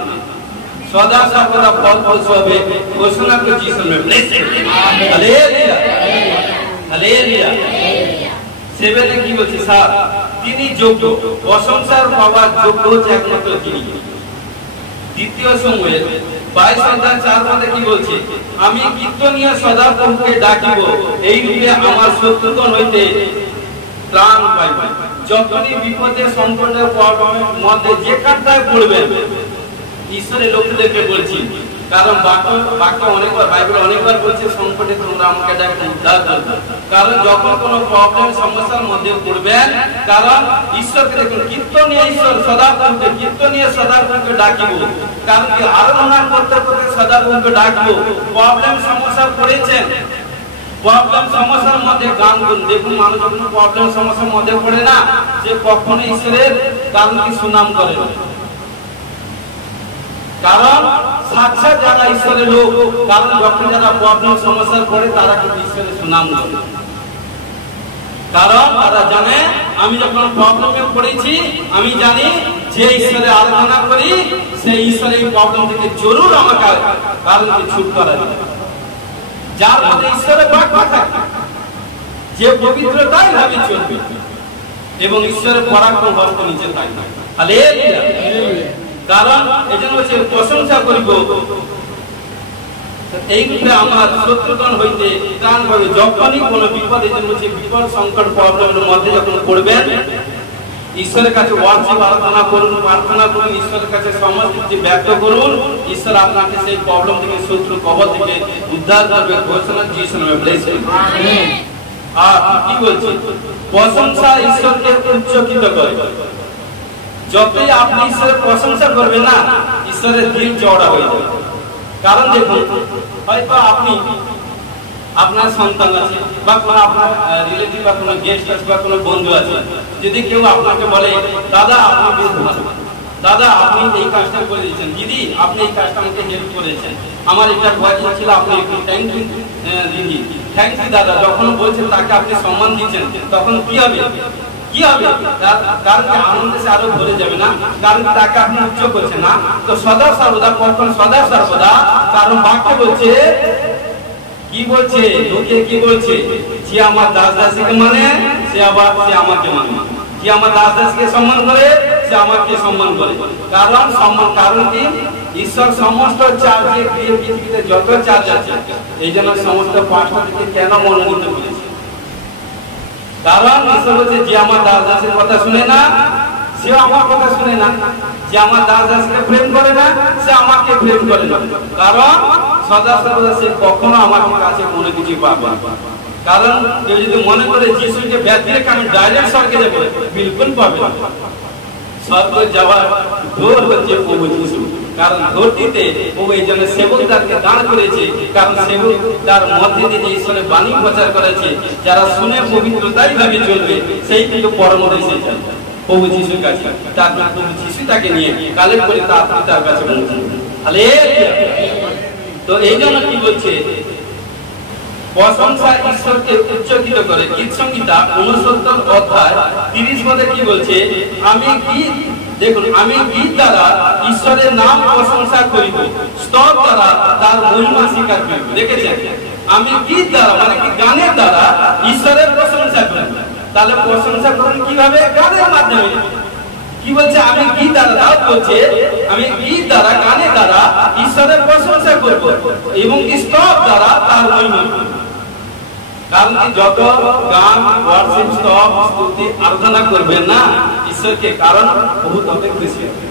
সদা সর্বদা ফল ফলতে হবে। ঘোষণা করছি হালেলুয়া, হালেলুয়া। সেভেনে কি বলছে, স্যার তিনি যোগ্য, প্রশংসার পাওয়ার যোগ্য হচ্ছে একমাত্র তিনি। দ্বিতীয় সময়ের 22:4 কি বলছে, আমি কীর্তনীয় সদা প্রভুকে ডাকিব, এই রূপে আমার শত্রুগণ হইতে ত্রাণ পাইব। যখনই বিপদে সংকটের মধ্যে যে কাটায় পড়বেন, ঈশ্বরের লোকদেরকে বলছি, কারণ বাক্য অনেকবার বাইবেল অনেকবার বলছে সংকটে তোমরা আমাকে ডাকো, উদ্ধার করবে। কারণ যখন কোনো প্রবলেম সমস্যার মধ্যে পড়বেন, কারণ ঈশ্বরকে দেখুন কীর্তনীয় ঈশ্বর সদাপ্রভুকে, কীর্তনীয় সদাপ্রভুকে ডাকিব। কারণ কি আরাধনা করতে করতে সদাপ্রভুকে ডাকিব। প্রবলেম সমস্যা পড়েছেন, প্রবলেম সমস্যার মধ্যে গান করুন। দেখুন মানুষ যখন প্রবলেম সমস্যার মধ্যে পড়ে না, সে কখনো ঈশ্বরের গান কি সুনাম করে না। কারণ সাক্ষাৎ যারা ঈশ্বরের লোক, কারণ যখন যারা প্রবলেম সমস্যার পড়ে তারা কিন্তু ঈশ্বরের সুনাম করে। কারণ তারা জানে আমি যখন প্রবলেমে পড়েছি, আমি জানি যে ঈশ্বরের আরাধনা করি সেই ঈশ্বরের এই প্রবলেম থেকে জরুর আমাকে কারণকে ছুট করা যায়। যার মধ্যে ঈশ্বরের বাক্য থাকে, যে পবিত্রতাই ভাবে চলবে এবং ঈশ্বরের পরাক্রম হস্ত নিচে থাকবে। হালেলুয়া। কারণ এজন্য হচ্ছে প্রশংসা করিব, এই রূপে আমার শত্রুগণ হইতে ত্রাণ পাবে। যখনই কোনো বিপদ, এই জন্য হচ্ছে বিপদ সংকট প্রবলেমের মধ্যে যখন পড়বেন, ঈশ্বরের কাছে ওয়ার্শিপ আরাধনা করুন, প্রার্থনা করুন, ঈশ্বরের কাছে সমস্ত কিছু ব্যক্ত করুন। ঈশ্বর আপনাকে সেই প্রবলেম থেকে, শত্রু কবল থেকে উদ্ধার করবে। ঘোষণা যিশুর নামে ব্লেস করুন। আমেন। আর কি বলছি, প্রশংসা ঈশ্বরকে উচ্চকিত করে। যতই আপনি ঈশ্বরের প্রশংসা করবেন না, ঈশ্বরের দিল চওড়া হয়ে যাবে। কারণ দেখুন, হয়তো আপনি, আপনার সন্তান আছে বা কোনো আপনার রিলেটিভ বা কোনো গেস্ট আছে বা কোনো বন্ধু আছে, যদি কেউ আপনাকে বলে দাদা আপনি বেশ ভালো, দাদা আপনি এই কাজটা করে দিয়েছেন, দিদি আপনি এই কাজটা আমাকে হেল্প করেছেন, আমার এটা প্রয়োজন ছিল, আপনি একটু থ্যাংক ইউ দিদি, থ্যাংক ইউ দাদা, যখন বলছেন তাকে আপনি সম্মান দিচ্ছেন, তখন কি হবে? কি হবে? কারণ আনন্দে সে আরো ভরে যাবে না, কারণ তাকে আপনি উচ্চ করছেন না। তো সদা সর্বদা, কখন সদা সর্বদা, কারণ বাক্য বলছে, কি বলছে লোকে, কি বলছে, যে আমার দাস দাসীকে মানে সে আবার সে আমাকে মানে, যে আমার দাস দাসীকে সম্মান করে সে আমাকে সম্মান করে। কারণ সম্মান, কারণ কি? ঈশ্বর সমস্ত চার্জে, পৃথিবীতে যত চার্জ আছে, এই জন্য সমস্ত পাস্টরকে কেন মনোনীত করেছে? কারণ ঈশ্বর বলছে, যে আমার দাস দাসের কথা শুনে না সে আমার কথা শুনে না, যে আমার দাস দাসকে প্রেম করে না সে আমাকে প্রেম করে না। কারণ সদা সর্বদা সে কখনো আমার কাছে কোনো কিছু পাবে না। কারণ কেউ যদি মনে করে যিশুকে ব্যক্তি রেখে আমি ডাইরেক্ট স্বর্গে যাবো, বিলকুল পাবে না। স্বর্গে যাওয়ার দৌড় হচ্ছে প্রভু যিশু। কারণ দৌড়টিতে প্রভু এই জন্য সেবকদারকে দাঁড় করেছে, কারণ সেবক তার মধ্যে দিয়ে ঈশ্বরের বাণী প্রচার করেছে, যারা শুনে পবিত্রতাই ভাবে চলবে সেই কিন্তু পরম দেশে যায় প্রভু যিশুর কাছে। তারপর প্রভু যিশু তাকে নিয়ে কালেক্ট করে তার পিতার কাছে পৌঁছে। হালেলুয়া। তো এই জন্য কি বলছে, প্রশংসা ঈশ্বরকে উচ্চকিত করে। গীত সংহিতা 69 অধ্যায় 30 পদে কি বলছে, আমি গীত, দেখুন, আমি গীত দ্বারা ঈশ্বরের নাম প্রশংসা করিব, স্তব দ্বারা তার মহিমা স্বীকার করিব। দেখেছেন, আমি গীত দ্বারা মানে কি গানের দ্বারা ঈশ্বরের প্রশংসা করিব। তাহলে প্রশংসা করুন কিভাবে? গানের মাধ্যমে। কি বলছে? আমি গীত দ্বারা, দাউদ বলছে আমি গীত দ্বারা, গানের দ্বারা ঈশ্বরের প্রশংসা করব এবং স্তব দ্বারা তার মহিমা। কারণ কি যত গান, ওয়ার্শিপ, স্তব, স্তুতি, আরাধনা করবেন না ঈশ্বরকে, কারণ বহু তত খুশি হবে,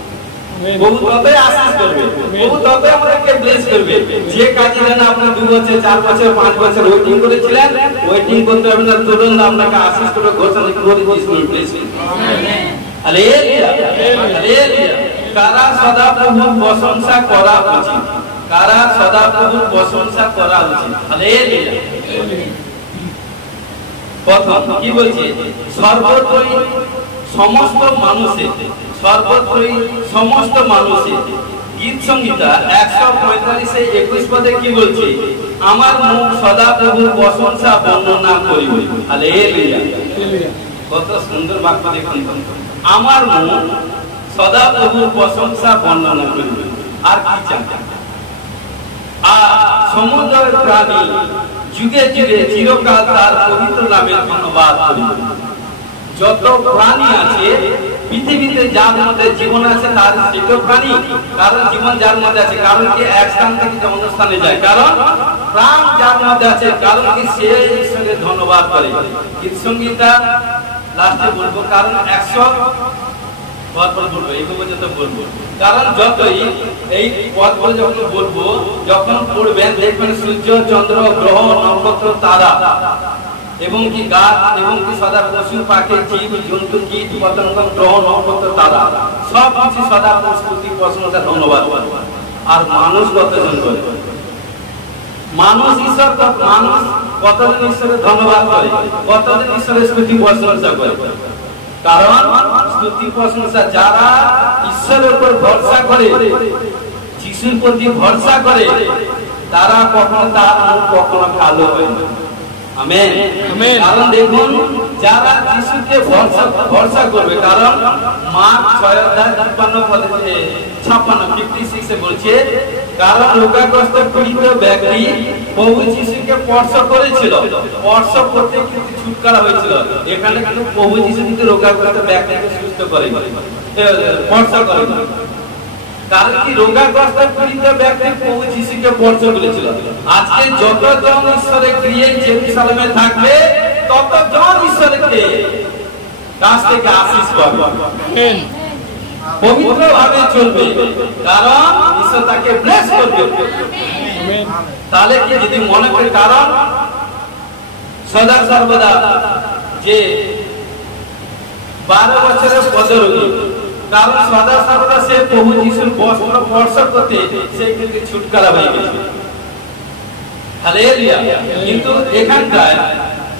বহু ততই আশীষ করবে, বহু ততই আমাদেরকে ব্লেস করবে। যে কাজে যেন আপনি 2 বছর, 4 বছর, 5 বছর ওয়েটিং করেছিলেন, ওয়েটিং করতে হবে না, তুরন্ত আপনাকে আশীষ করে ঘোষণা করে যিশুর ব্লেস করবে। আমেন। হালেলুয়া। হালেলুয়া। কারা সদা প্রভুর প্রশংসা করা উচিত, কারা সদা প্রভুর প্রশংসা করা উচিত। হালেলুয়া। প্রথম কি বলছে, সর্বত্রই সমস্ত মানুষে, সর্বত্রই সমস্ত মানুষে। গীত সংহিতা 145-21 পদে কি বলছে, আমার মুখ সদা প্রভুর প্রশংসা বর্ণনা করিব। হালেলুয়া। কত সুন্দর বাক্য দেখুন, আমার মুখ সদা প্রভুর প্রশংসা বর্ণনা করিব। আর কি চান? আর সমুদ্রের প্রাণী যুগে যুগে চিরকাল তার পবিত্র নামের ধন্যবাদ করিব। যত প্রাণী আছে পৃথিবীতে, যার মধ্যে জীবন আছে তার সেটা প্রাণী, কারণ জীবন যার মধ্যে আছে, কারণ কি এক স্থান থেকে অন্য স্থানে যায়, কারণ প্রাণ যার মধ্যে আছে, কারণ কি সে ঈশ্বরের ধন্যবাদ করে। গীত সংহিতা লাস্টে বলবো, কারণ 100 পরপর বলবো, এই পর্যন্ত বলবো, কারণ যতই এই পদগুলো যখন বলবো, যখন পড়বেন দেখবেন সূর্য, চন্দ্র, গ্রহ, নক্ষত্র, তারা এবং কি গাছ এবং কি সদা পশু, পাখি, জীব জন্তু, কীট পতঙ্গ, গ্রহ, নক্ষত্র, তারা সব কিছু সদা স্তুতি, প্রশংসা, ধন্যবাদ। আর মানুষ কতজন করে? মানুষ ঈশ্বর, মানুষ কতজন ঈশ্বরের ধন্যবাদ করে, কতজন ঈশ্বরের স্তুতি প্রশংসা করে? কারণ স্তুতি প্রশংসা যারা ঈশ্বরের উপর ভরসা করে, যিশুর প্রতি ভরসা করে, তারা কখনো তার মুখ কখনো কালো হয় না। আমেন। কারণ দেখুন, যারা যিশুকে ভরসা করবে, কারণ মার্ক 6:56 বলছে, কারণ রোগাগ্রস্ত পীড়িত ব্যক্তি প্রভু যিশুকে স্পর্শ করেছিল, স্পর্শ করতে কিন্তু ছুটকারা হয়েছিল। এখানে কিন্তু প্রভু যিশু কিন্তু রোগাগ্রস্ত ব্যক্তিকে সুস্থ করে, স্পর্শ করে। কারণ কি রোগাগ্রস্ত পীড়িত ব্যক্তি প্রভু যিশুকে স্পর্শ করেছিল। আজকে যতজন ঈশ্বরের ক্রিয়ে জেরুজালেমে থাকবে, ততজন ঈশ্বরকে কাছ থেকে আশীষ পাবে, পবিত্র ভাবে চলবে, কারণ ঈশ্বর তাকে ব্লেস করবে। তাহলে কি যদি মনে করি, কারণ সদা সর্বদা যে 12 বছরের পদরোগী, কারণ সদা সর্বদা সে প্রভু যিশুর বস্ত্র স্পর্শ করতে সে কিন্তু ছুটকারা হয়ে গেছে। হালেলুয়া। কিন্তু এখানকার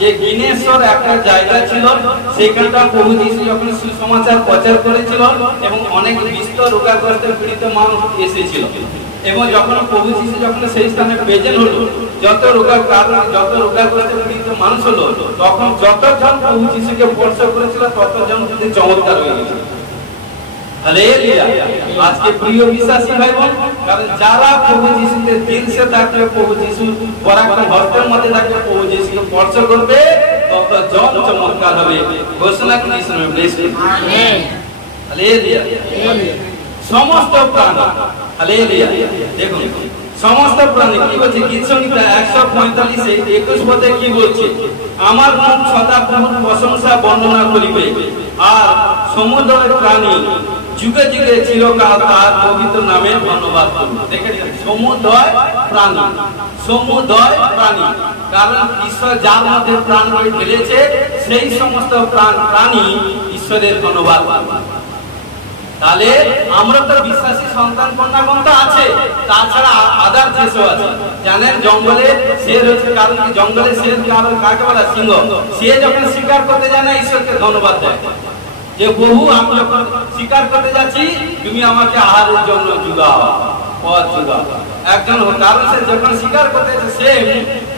যে গিনেশ্বর একটা জায়গা ছিল, সেখানটা প্রভু যিশু যখন সুসমাচার প্রচার করেছিল এবং অনেক বিস্ত রোগাগ্রস্ত পীড়িত মানুষ এসেছিল, এবং যখন প্রভু যিশু যখন সেই স্থানে প্রেজেন্ট হলো, যত রোগাগ্রস্ত পীড়িত মানুষ হলো, তখন যতজন প্রভু যিশুকে স্পর্শ করেছিল ততজন কিন্তু চমৎকার হয়ে গেছিল। হালেলুয়া। আজকে প্রিয় বিশ্বাসী ভাই বোন, কারণ যারা প্রভু যিশুকে দিল সে থাকবে, প্রভু যিশু পরাক্রম হস্তের মধ্যে থাকবে, প্রভু যিশুকে স্পর্শ করবে, ততজন চমৎকার হবে। ঘোষণা কি শুনবে? ব্লেস করুন। আমেন। হালেলুয়া। সমস্ত প্রাণ, হালেলুয়া। দেখুন সমস্ত প্রাণী কি বলছে, গীত সংহিতা 145 21 পদে কি বলছে, আমার মুখ সদা প্রভুর প্রশংসা বর্ণনা করিবে, আর সমুদ্রের প্রাণী যুগে যুগে চিরকাল তার পবিত্র নামে ধন্যবাদ করবে। দেখেছেন, সমুদয় প্রাণী, কারণ ঈশ্বর যার মধ্যে প্রাণ ঢেলেছে, সেই সমস্ত প্রাণী ঈশ্বরের ধন্যবাদ করবে। তাহলে আমরা তো বিশ্বাসী সন্তান কন্যাগণ তো আছে, তাছাড়া আদার যেসব আছে। জানেন জঙ্গলে শের হচ্ছে, কারণ কি জঙ্গলে শের কাকে বলা? সিংহ। সে যখন শিকার করতে যায় না, ঈশ্বরকে ধন্যবাদ দেয় যে বহু আমি যখন শিকার করতে যাচ্ছি, তুমি আমাকে আহারের জন্য জুগাও, পথ জুগাও। একজন কারণ সে যখন শিকার করতে সে,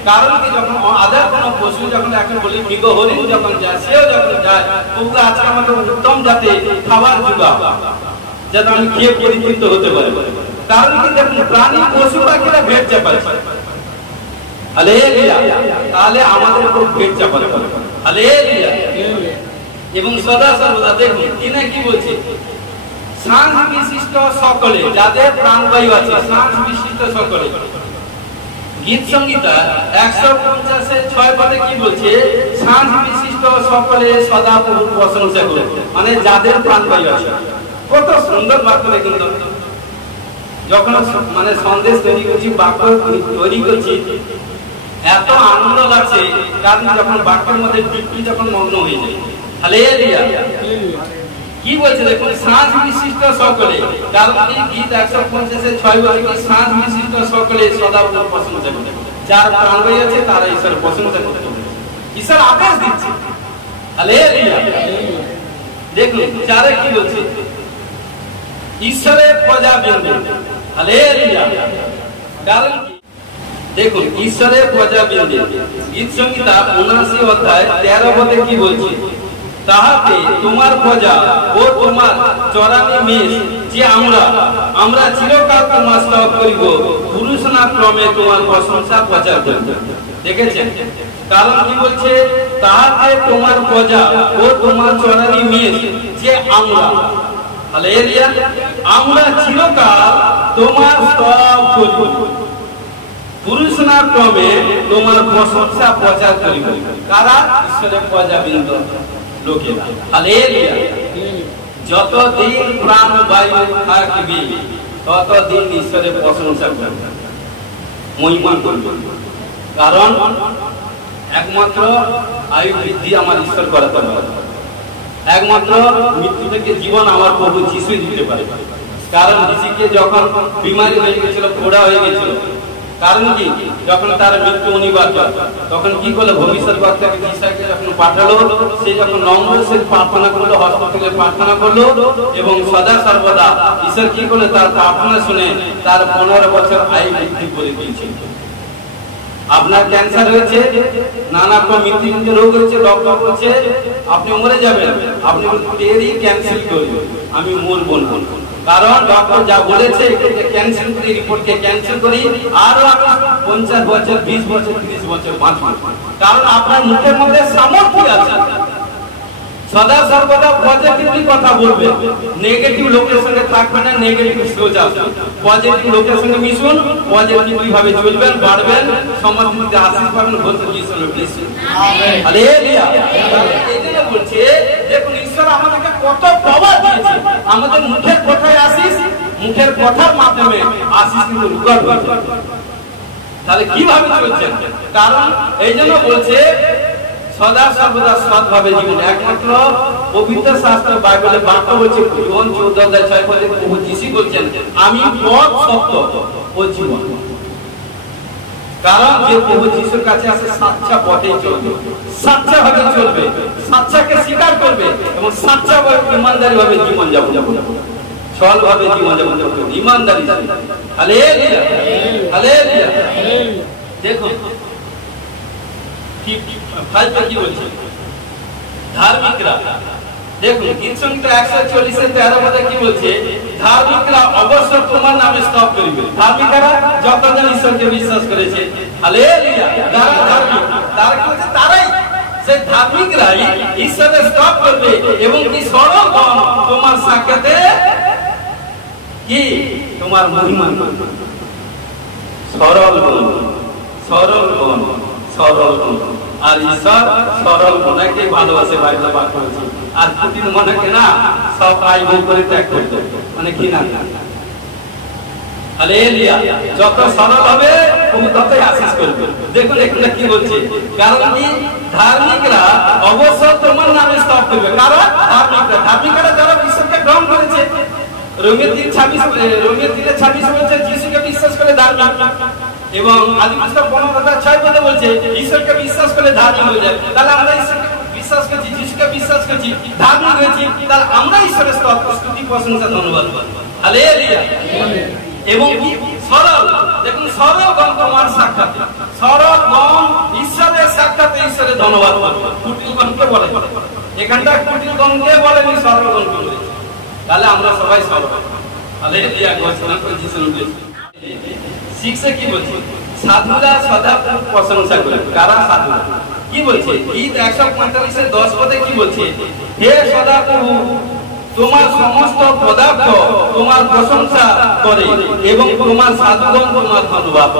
কারণ কি যখন আদার কোনো পশু যখন এখন বলি মৃগ হরিণ যখন যায়, সেও যখন যায়, তবু আজকে আমাকে উত্তম যাতে খাবার জুগাও, যাতে আমি খেয়ে পরিতৃপ্ত হতে পারি। কারণ কি দেখুন, প্রাণী পশু পাখিরা ভেট চাপাচ্ছে, হালেলুয়া। তাহলে আমাদের উপর ভেট চাপাতে পারে, হালেলুয়া। এবং সদা সর্বদা দেখুন তিনি কি বলছে, শ্বাস বিশিষ্ট সকলে, যাদের প্রাণবায়ু আছে, শ্বাস বিশিষ্ট সকলে। গীত সংহিতা 150:6 পদে কি বলছে, শ্বাস বিশিষ্ট সকলে সদা প্রভুর প্রশংসা করে, মানে যাদের প্রাণবায়ু আছে। কত সুন্দর বাক্য দেখুন তো, যখন মানে সন্দেশ তৈরি করছি, বাক্য তৈরি করছি, এত আনন্দ লাগছে, কারণ যখন বাক্যের মধ্যে বৃত্তি যখন মগ্ন হয়ে যায়। হালেলুয়া। কি বলছে দেখুন, শ্বাস বিশিষ্ট সকলে, কারণ এই গীত 150:6 বলে শ্বাস বিশিষ্ট সকলে সদা প্রশংসা করে, যার প্রাণবায়ু আছে তারা ঈশ্বরের প্রশংসা করতে হবে। ঈশ্বর আদেশ দিচ্ছে, হালেলুয়া। দেখুন যারা কি বলছে, ঈশ্বরের প্রজাবৃন্দ, হালেলুয়া। কারণ কি দেখুন, ঈশ্বরের প্রজাবৃন্দ। গীত সংহিতা 79:13 পদে কি বলছে, তাহাতে তোমার প্রজা ও তোমার চরানি মেষ, যে আমরা চিরকাল তোমার স্তব করিব, পুরুষ না ক্রমে তোমার প্রশংসা প্রচার করিব। দেখেছেন, কারণ কি বলছে, তাহাতে তোমার প্রজা ও তোমার চরানি মেষ, যে হালেলুয়া, আমরা চিরকাল তোমার স্তব করিব, পুরুষ না ক্রমে তোমার প্রশংসা প্রচার করিব। কারা? ঈশ্বরের প্রজাবৃন্দ, লোকেরা। হালেলুয়া। যতদিন প্রাণ বায়ু থাকবে, ততদিন ঈশ্বরের প্রশংসা করবে, মহিমা করবে। কারণ একমাত্র আয়ু বৃদ্ধি আমার ঈশ্বর করাতে পারে, একমাত্র মৃত্যু থেকে জীবন আমার প্রভু যিশুই দিতে পারে। কারণ যিশুকে যখন বিমারি হয়ে গেছিল, ফোড়া হয়ে গেছিল, কারণ কি যখন তার মৃত্যু অনিবার্য, তখন কি করলো, ভবিষ্যৎ বক্তাকে যিশুকে যখন পাঠালো, সে যখন নম্র সে প্রার্থনা করলো, হস্ত তুলে প্রার্থনা করলো, এবং সদা সর্বদা ঈশ্বর কি করলো, তার প্রার্থনা শুনে তার 15 বছর আয়ু বৃদ্ধি করে দিয়েছিল। আপনার ক্যান্সার হয়েছে, নানা রকম মৃত্যুজনিত রোগ হয়েছে, ডক্টর বলছে আপনি মরে যাবেন, আপনি টেরি ক্যান্সেল করবেন, আমি মরবো না, কারণ ডক্টর যা বলেছে ক্যান্সেল করি, রিপোর্টকে ক্যান্সেল করি, আরো আমি 50 বছর 20 বছর 30 বছর বাঁচবো, কারণ আপনার মুখের মধ্যে সামর্থ্য আছে। সদা সর্বদা পজিটিভলি কথা বলবে, নেগেটিভ লোকের সঙ্গে থাকবেন না, নেগেটিভ সোচা, পজিটিভ লোকের সঙ্গে মিশুন, পজিটিভলি ভাবে চলবেন, বাড়বেন, সমাজের মধ্যে আশীষ পাবেন। হালেলুয়া। এই জন্য বলছে দেখুন ঈশ্বর আমাদেরকে কত পাওয়ার দিয়েছে, আমাদের মুখের কথায় আশীষ, মুখের কথার মাধ্যমে আশীষ কিন্তু রূপান্তর হচ্ছে। তাহলে কিভাবে চলছেন? কারণ এই জন্য বলছে সদা সর্বদা সৎভাবে জীবন, একমাত্র পবিত্র শাস্ত্র বাইবেলে বাক্য বলছে, যোহন 14:6 প্রভু যিশু বলছেন আমি পথ সত্য ও জীবন। কারণ যে প্রভু যিশুর কাছে আসে সাচ্চা পথে চলবে, সাচ্চা ভাবে চলবে, সাচ্চাকে স্বীকার করবে এবং সাচ্চা ভাবে ইমানদারি ভাবে জীবন যাপন করবে, সরল ভাবে জীবন যাপন করবে, ইমানদারি। Hallelujah, hallelujah. দেখুন কি বলছে ধার্মিকরা, দেখুন গীত সংহিতা 140:13 কি বলছে, ধার্মিকরা অবশ্য তোমার নামে স্তব করিবে। ধার্মিকরা যতজন ঈশ্বরকে বিশ্বাস করেছে, হালেলুয়া, যারা ধার্মিক তারা কি বলছে, তারাই সেই ধার্মিকরাই ঈশ্বরের স্তব করবে এবং কি সরল গণ তোমার সাক্ষাতে কি তোমার মহিমা, সরল গণ, সরল গণ, সরল গণ। আর ঈশ্বর সরল মনকে ভালোবাসে, বাইবেলে বাক্য আছে। আর কুটিল মনকে না সব আয় ভোগ করে ত্যাগ করতে, মানে কি না। হালেলুয়া। যত সরল হবে তুমি ততই আশীষ করবে। দেখুন এখানে কি বলছে, কারণ কি ধার্মিকরা অবশ্য তোমার নামে স্তব করবে। কারণ ধার্মিকরা যারা ঈশ্বরকে গ্রহণ করেছে। রোমের 3:26 বলছে যিশুকে বিশ্বাস করে ধার্মিক, এবং আদিপুস্তক 15:6 বলছে ঈশ্বরকে বিশ্বাস করে ধার্মিক হয়ে যায়। তাহলে আমরা ঈশ্বরকে বিশ্বাস করছি, যিশুকে বিশ্বাস করছি, ধার্মিক হয়েছি, তাহলে আমরা ঈশ্বরের স্তুতি প্রশংসা ধন্যবাদ। হালেলুয়া। এবং কি সরল, দেখুন সরল গণ তোমার সাক্ষাৎ, সরল গণ ঈশ্বরের সাক্ষাৎ, ঈশ্বরের ধন্যবাদ। কুটিল গণকে বলে, এখানটা কুটিল গণকে বলেনি, সরল গণকে বলে। তাহলে আমরা সবাই সরল। হালেলুয়া। ঘোষণা করে যিশু শিখছে কি বলছে, সাধুরা সদা প্রশংসা করে। কারা সাধুরা? কি বলছে গীত 145:10 কি বলছে, হে সদা প্রভু তোমার সমস্ত পদার্থ তোমার প্রশংসা করে এবং তোমার সাধুগণ তোমার ধন্যবাদ।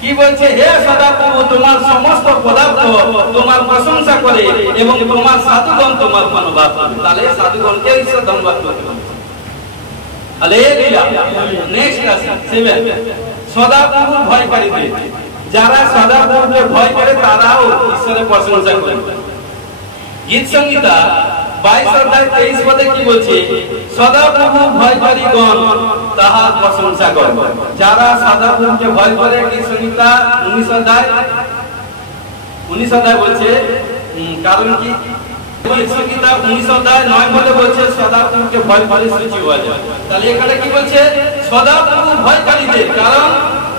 কি বলছে, হে সদা প্রভু তোমার সমস্ত পদার্থ তোমার প্রশংসা করে এবং তোমার সাধুগণ তোমার ধন্যবাদ। তাহলে সাধুগণকে ঈশ্বর ধন্যবাদ করতে হবে। হালেলুয়া। নেক্সট ক্লাস 7, সদাপ্রভুর ভয়কারীদের, যারা সদাপ্রভুকে ভয় করে তারাও ঈশ্বরের প্রশংসা করে। গীত সংহিতা 22:23 কি বলছে, সদাপ্রভু ভয়কারীগণ তাহার প্রশংসা করে। যারা সদাপ্রভুকে ভয় করে, গীত সংহিতা 19 বলছে, কারণ কি গীতা 19:9 বলছে সদাপ্রভুকে ভয় করে সূচি হওয়া যায়। তাহলে এখানে কি বলছে, সদাপ্রভু ভয়কারীদের, কারণ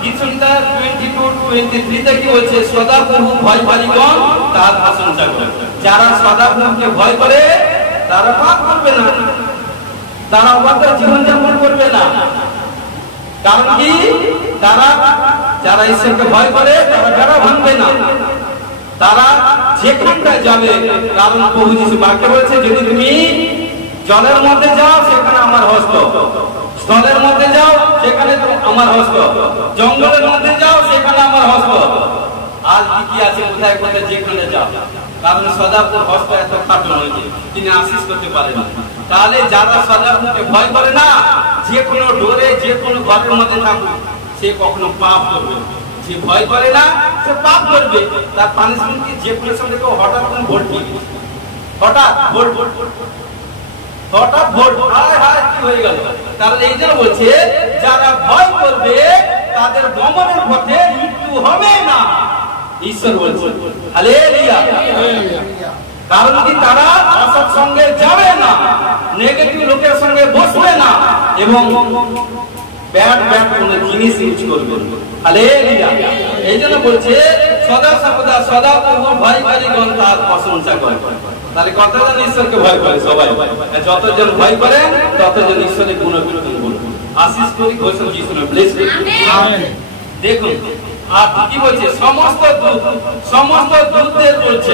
গীত সংহিতা 22:23 কি বলছে, সদাপ্রভু ভয়কারীগণ তার প্রশংসা করে। যারা সদাপ্রভুকে ভয় করে তারা পাপ করবে না, তারা অবাধ্য জীবনযাপন করবে না। কারণ কি তারা, যারা ঈশ্বরকে ভয় করে তারা বেড়া ভাঙবে না, তারা যেখানটায় যাবে, কারণ প্রভু যিশু বাক্যে বলছে, যদি তুমি জলের মধ্যে যাও সেখানে আমার হস্ত, স্থলের মধ্যে যাও সেখানে আমার হস্ত, জঙ্গলের মধ্যে যাও সেখানে আমার হস্ত। আর কি আছে, কোথায় কোথায় যেখানে যাও, কারণ সদাপ্রভুর হস্ত এত খাটো নয় যে তিনি আশীষ করতে পারেন। তাহলে যারা সদাপ্রভুকে ভয় করে না, যে কোনো ডোরে যে কোনো ঘরের মধ্যে থাকুক সে কখনো পাপ করবে। যে ভয় করে না সে পাপ করবে। তার পানিশমেন্ট কি, যে কোনো সময় কেউ হঠাৎ কোনো ভোট দিয়ে, হঠাৎ ভোট হায় হায় কি হয়ে গেল। তাহলে এই জন্য বলছে যারা ভয় করবে তাদের গমনের পথে মৃত্যু হবে না, ঈশ্বর বলছে। হালেলুয়া। কারণ কি তারা অসৎ সঙ্গে যাবে না, নেগেটিভ লোকের সঙ্গে বসবে না এবং ব্যাড ব্যাড কোন জিনিস ইউজ করবেন। হালেলুয়া। এই জন্য বলছে সদা সর্বদা সদা প্রভু ভয় করিগণ তার প্রশংসা করে। তাহলে কতজন ঈশ্বরকে ভয় করে? সবাই। যতজন ভয় করে ততজন ঈশ্বরের গুণকীর্তন করবে। আশীষ করি ঘোষণা যিশু নামে ব্লেস করি। আমেন। দেখুন আর কি বলছে, সমস্ত দূতদের বলছে,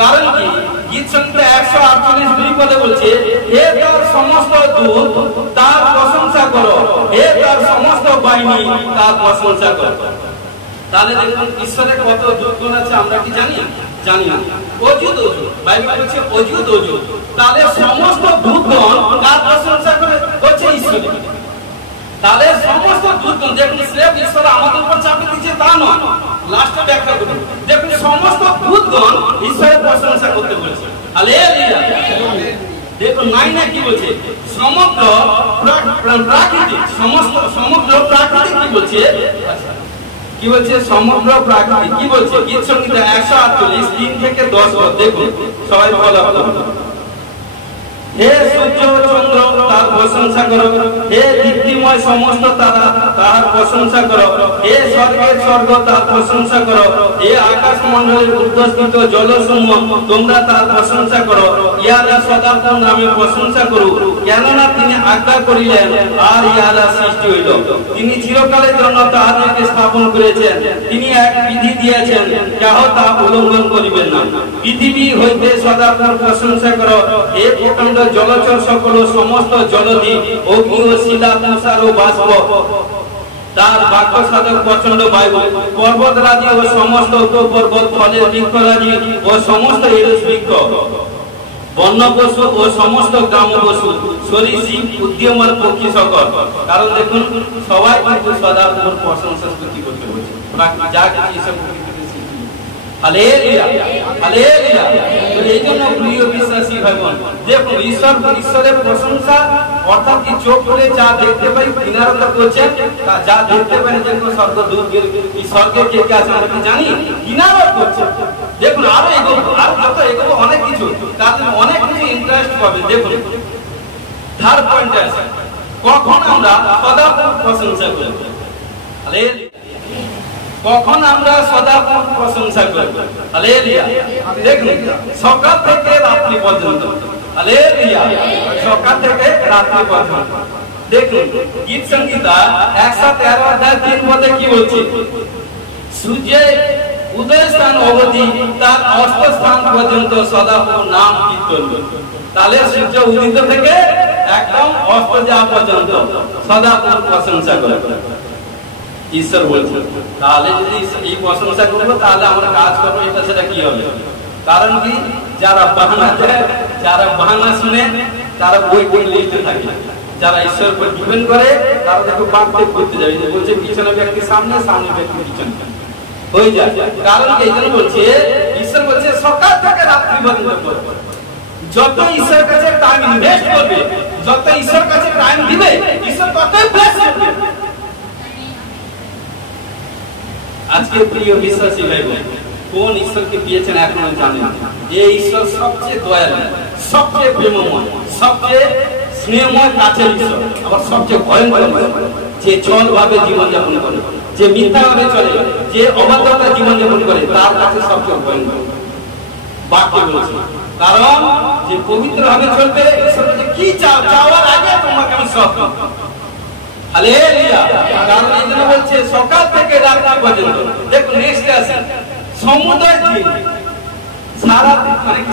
কারণ কি গীত সংহিতা 148 পদে বলছে, হে তার সমস্ত দূত তার প্রশংসা করো, হে তার সমস্ত বাহিনী তার প্রশংসা করো। তাহলে দেখুন ঈশ্বরের কত দূতগণ আছে আমরা কি জানি? জানি না। অযুত বাইবেল বলছে অযুত। তাহলে সমস্ত দূতগণ কার প্রশংসা করে? হচ্ছে ঈশ্বরের। তাহলে সমস্ত দূতগণ, দেখুন স্রেফ ঈশ্বর আমাদের উপর চাপিয়ে দিচ্ছে তা নয়। লাস্টে ব্যাখ্যা করুন। দেখুন সমস্ত দূতগণ ঈশ্বরের প্রশংসা করতে বলেছে। হালেলুয়া। দেখুন 9 কি বলছে, সমগ্র প্রাকৃতিক সমগ্র প্রাকৃতিক কি বলছে? কি বলছে? সমগ্র প্রাকৃতিক কি বলছে? গীত সংহিতা 148 3 থেকে 10 পদ দেখুন, সবাই ফলো করুন। হে সূর্য চন্দ্র তার প্রশংসা করো, হে দীপ্তিময় সমস্ত তারা তার প্রশংসা করো, হে স্বর্গের স্বর্গ তার প্রশংসা করো, হে আকাশ মণ্ডলের উর্ধ্বস্থিত জলসমূহ তোমরা তার প্রশংসা করো, ইহারা সদা তার নামে প্রশংসা করুক, কেননা তিনি আজ্ঞা করিলেন আর ইহারা সৃষ্টি হইল। তিনি চিরকালের জন্য তাহাদেরকে স্থাপন করেছেন, তিনি এক বিধি দিয়েছেন, কেহ তা উল্লঙ্ঘন করিবেন না। পৃথিবী হইতে সদা তার প্রশংসা করো, হে প্রকাণ্ড জলচর সকল সমস্ত জলধি অগ্নি ও শিলা তুষার ও বাষ্প তার বাক্য সাধক প্রচন্ড বায়ু পর্বতরাজি ও সমস্ত উপপর্বত ফলের বৃক্ষরাজি ও সমস্ত এরস বৃক্ষ বন্য পশু ও সমস্ত গ্রাম পশু সরীসৃপ উদ্যমান পক্ষী সকল। কারণ দেখুন সবাই কিন্তু সদা উপর প্রশংসা স্তুতি করতে বলছে। যা কিছু এসব হালেলুয়া হালেলুয়া। এই জন্য প্রিয় বিশ্বাসী ভাইবোন, দেখুন ঈশ্বরের প্রশংসা অর্থাৎ কি চোখ করে যা দেখতে পাই কিনারত করছেন, যা দেখতে পাই দেখুন স্বর্গদূত এই স্বর্গে কে কে আছে আমরা কি জানি? কিনারত করছে। দেখুন আরো এগোবো, আর যত এগোবো অনেক কিছু, তাতে অনেক কিছু ইন্টারেস্ট পাবে। দেখুন থার্ড পয়েন্ট আছে, কখন আমরা সদা প্রশংসা করি? হালেলুয়া। কখন আমরা সদা প্রশংসা করি? হালেলুয়া। দেখুন সকাল থেকে রাত্রি পর্যন্ত। হালেলুয়া। সকাল থেকে রাত্রি পর্যন্ত। দেখুন গীত সংহিতা 113 অধ্যায় 3 পদে কি বলছে? সূর্যের উদয় স্থান অবধি তার অস্ত স্থান পর্যন্ত সদা নাম কীর্তন। তাহলে সূর্য উদিত থেকে একদম অস্ত যাওয়া পর্যন্ত সদা প্রশংসা করে ঈশ্বর বলছে। তাহলে যদি এই প্রশংসা করবো তাহলে আমরা কাজ করবো, এটা সেটা কি হবে? কারণ কি যারা বাহানা দেয়, যারা বাহানা শুনে, যারা বই লিখতে থাকে, যারা ঈশ্বর উপর ডিপেন্ড করে, তারা দেখো বাঁকতে করতে যাবে, বলছে পিছনে ব্যক্তি সামনে, সামনে ব্যক্তি পিছনে হয়ে যায়। কারণ কি এই জন্য বলছে, ঈশ্বর বলছে সকাল থেকে রাত্রি পর্যন্ত করবে। যত ঈশ্বর কাছে টাইম ইনভেস্ট করবে, যত ঈশ্বর কাছে টাইম দিবে, ঈশ্বর ততই ব্লেস করবে। আজকে প্রিয় বিশ্বাসী ভাই বোন, কোন ঈশ্বরকে পেয়েছেন এখনো জানেন? যে ঈশ্বর সবচেয়ে দয়ালু, সবচেয়ে প্রেমময়, সবচেয়ে স্নেহময় কাছের ঈশ্বর, আবার সবচেয়ে ভয়ঙ্কর ঈশ্বর। যে ছল ভাবে জীবনযাপন করে, যে মিথ্যা ভাবে চলে, যে অবাধ্যতা জীবনযাপন করে, তার কাছে সবচেয়ে ভয়ঙ্কর বাক্য বলছে। কারণ যে পবিত্র ভাবে চলবে, ঈশ্বর কি চাওয়ার আগে তোমাকে আমি সব। হালেলুয়া। কারণ এই জন্য বলছে সকাল থেকে রাত্রি পর্যন্ত। দেখুন নেক্সট আছে সমুদয় দিন,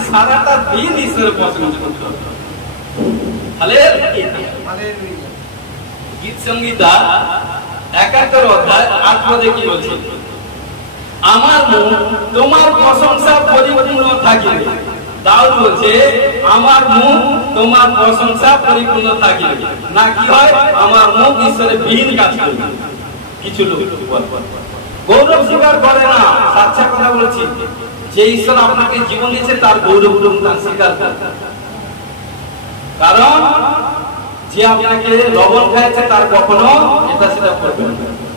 সারাটা দিন ঈশ্বরের প্রশংসা করতে হবে। হালেলুয়া। গীত সংহিতা 71 অধ্যায় 8 পদে কি বলছে? আমার মুখ তোমার প্রশংসা পরিপূর্ণ থাকিবে। দাউদ বলছে আমার মুখ তোমার প্রশংসা পরিপূর্ণ থাকিবে। না কি হয়? আমার মুখ ঈশ্বরের বিহীন কাজ করবে। কিছু লোক গৌরব স্বীকার করে না। সাচ্চা কথা বলছি, যে ঈশ্বর আপনাকে জীবন দিয়েছে তার গৌরব স্বীকার করে। কারণ যে আপনাকে লবণ খাইছে তার কখনো এটা সেটা করবে না।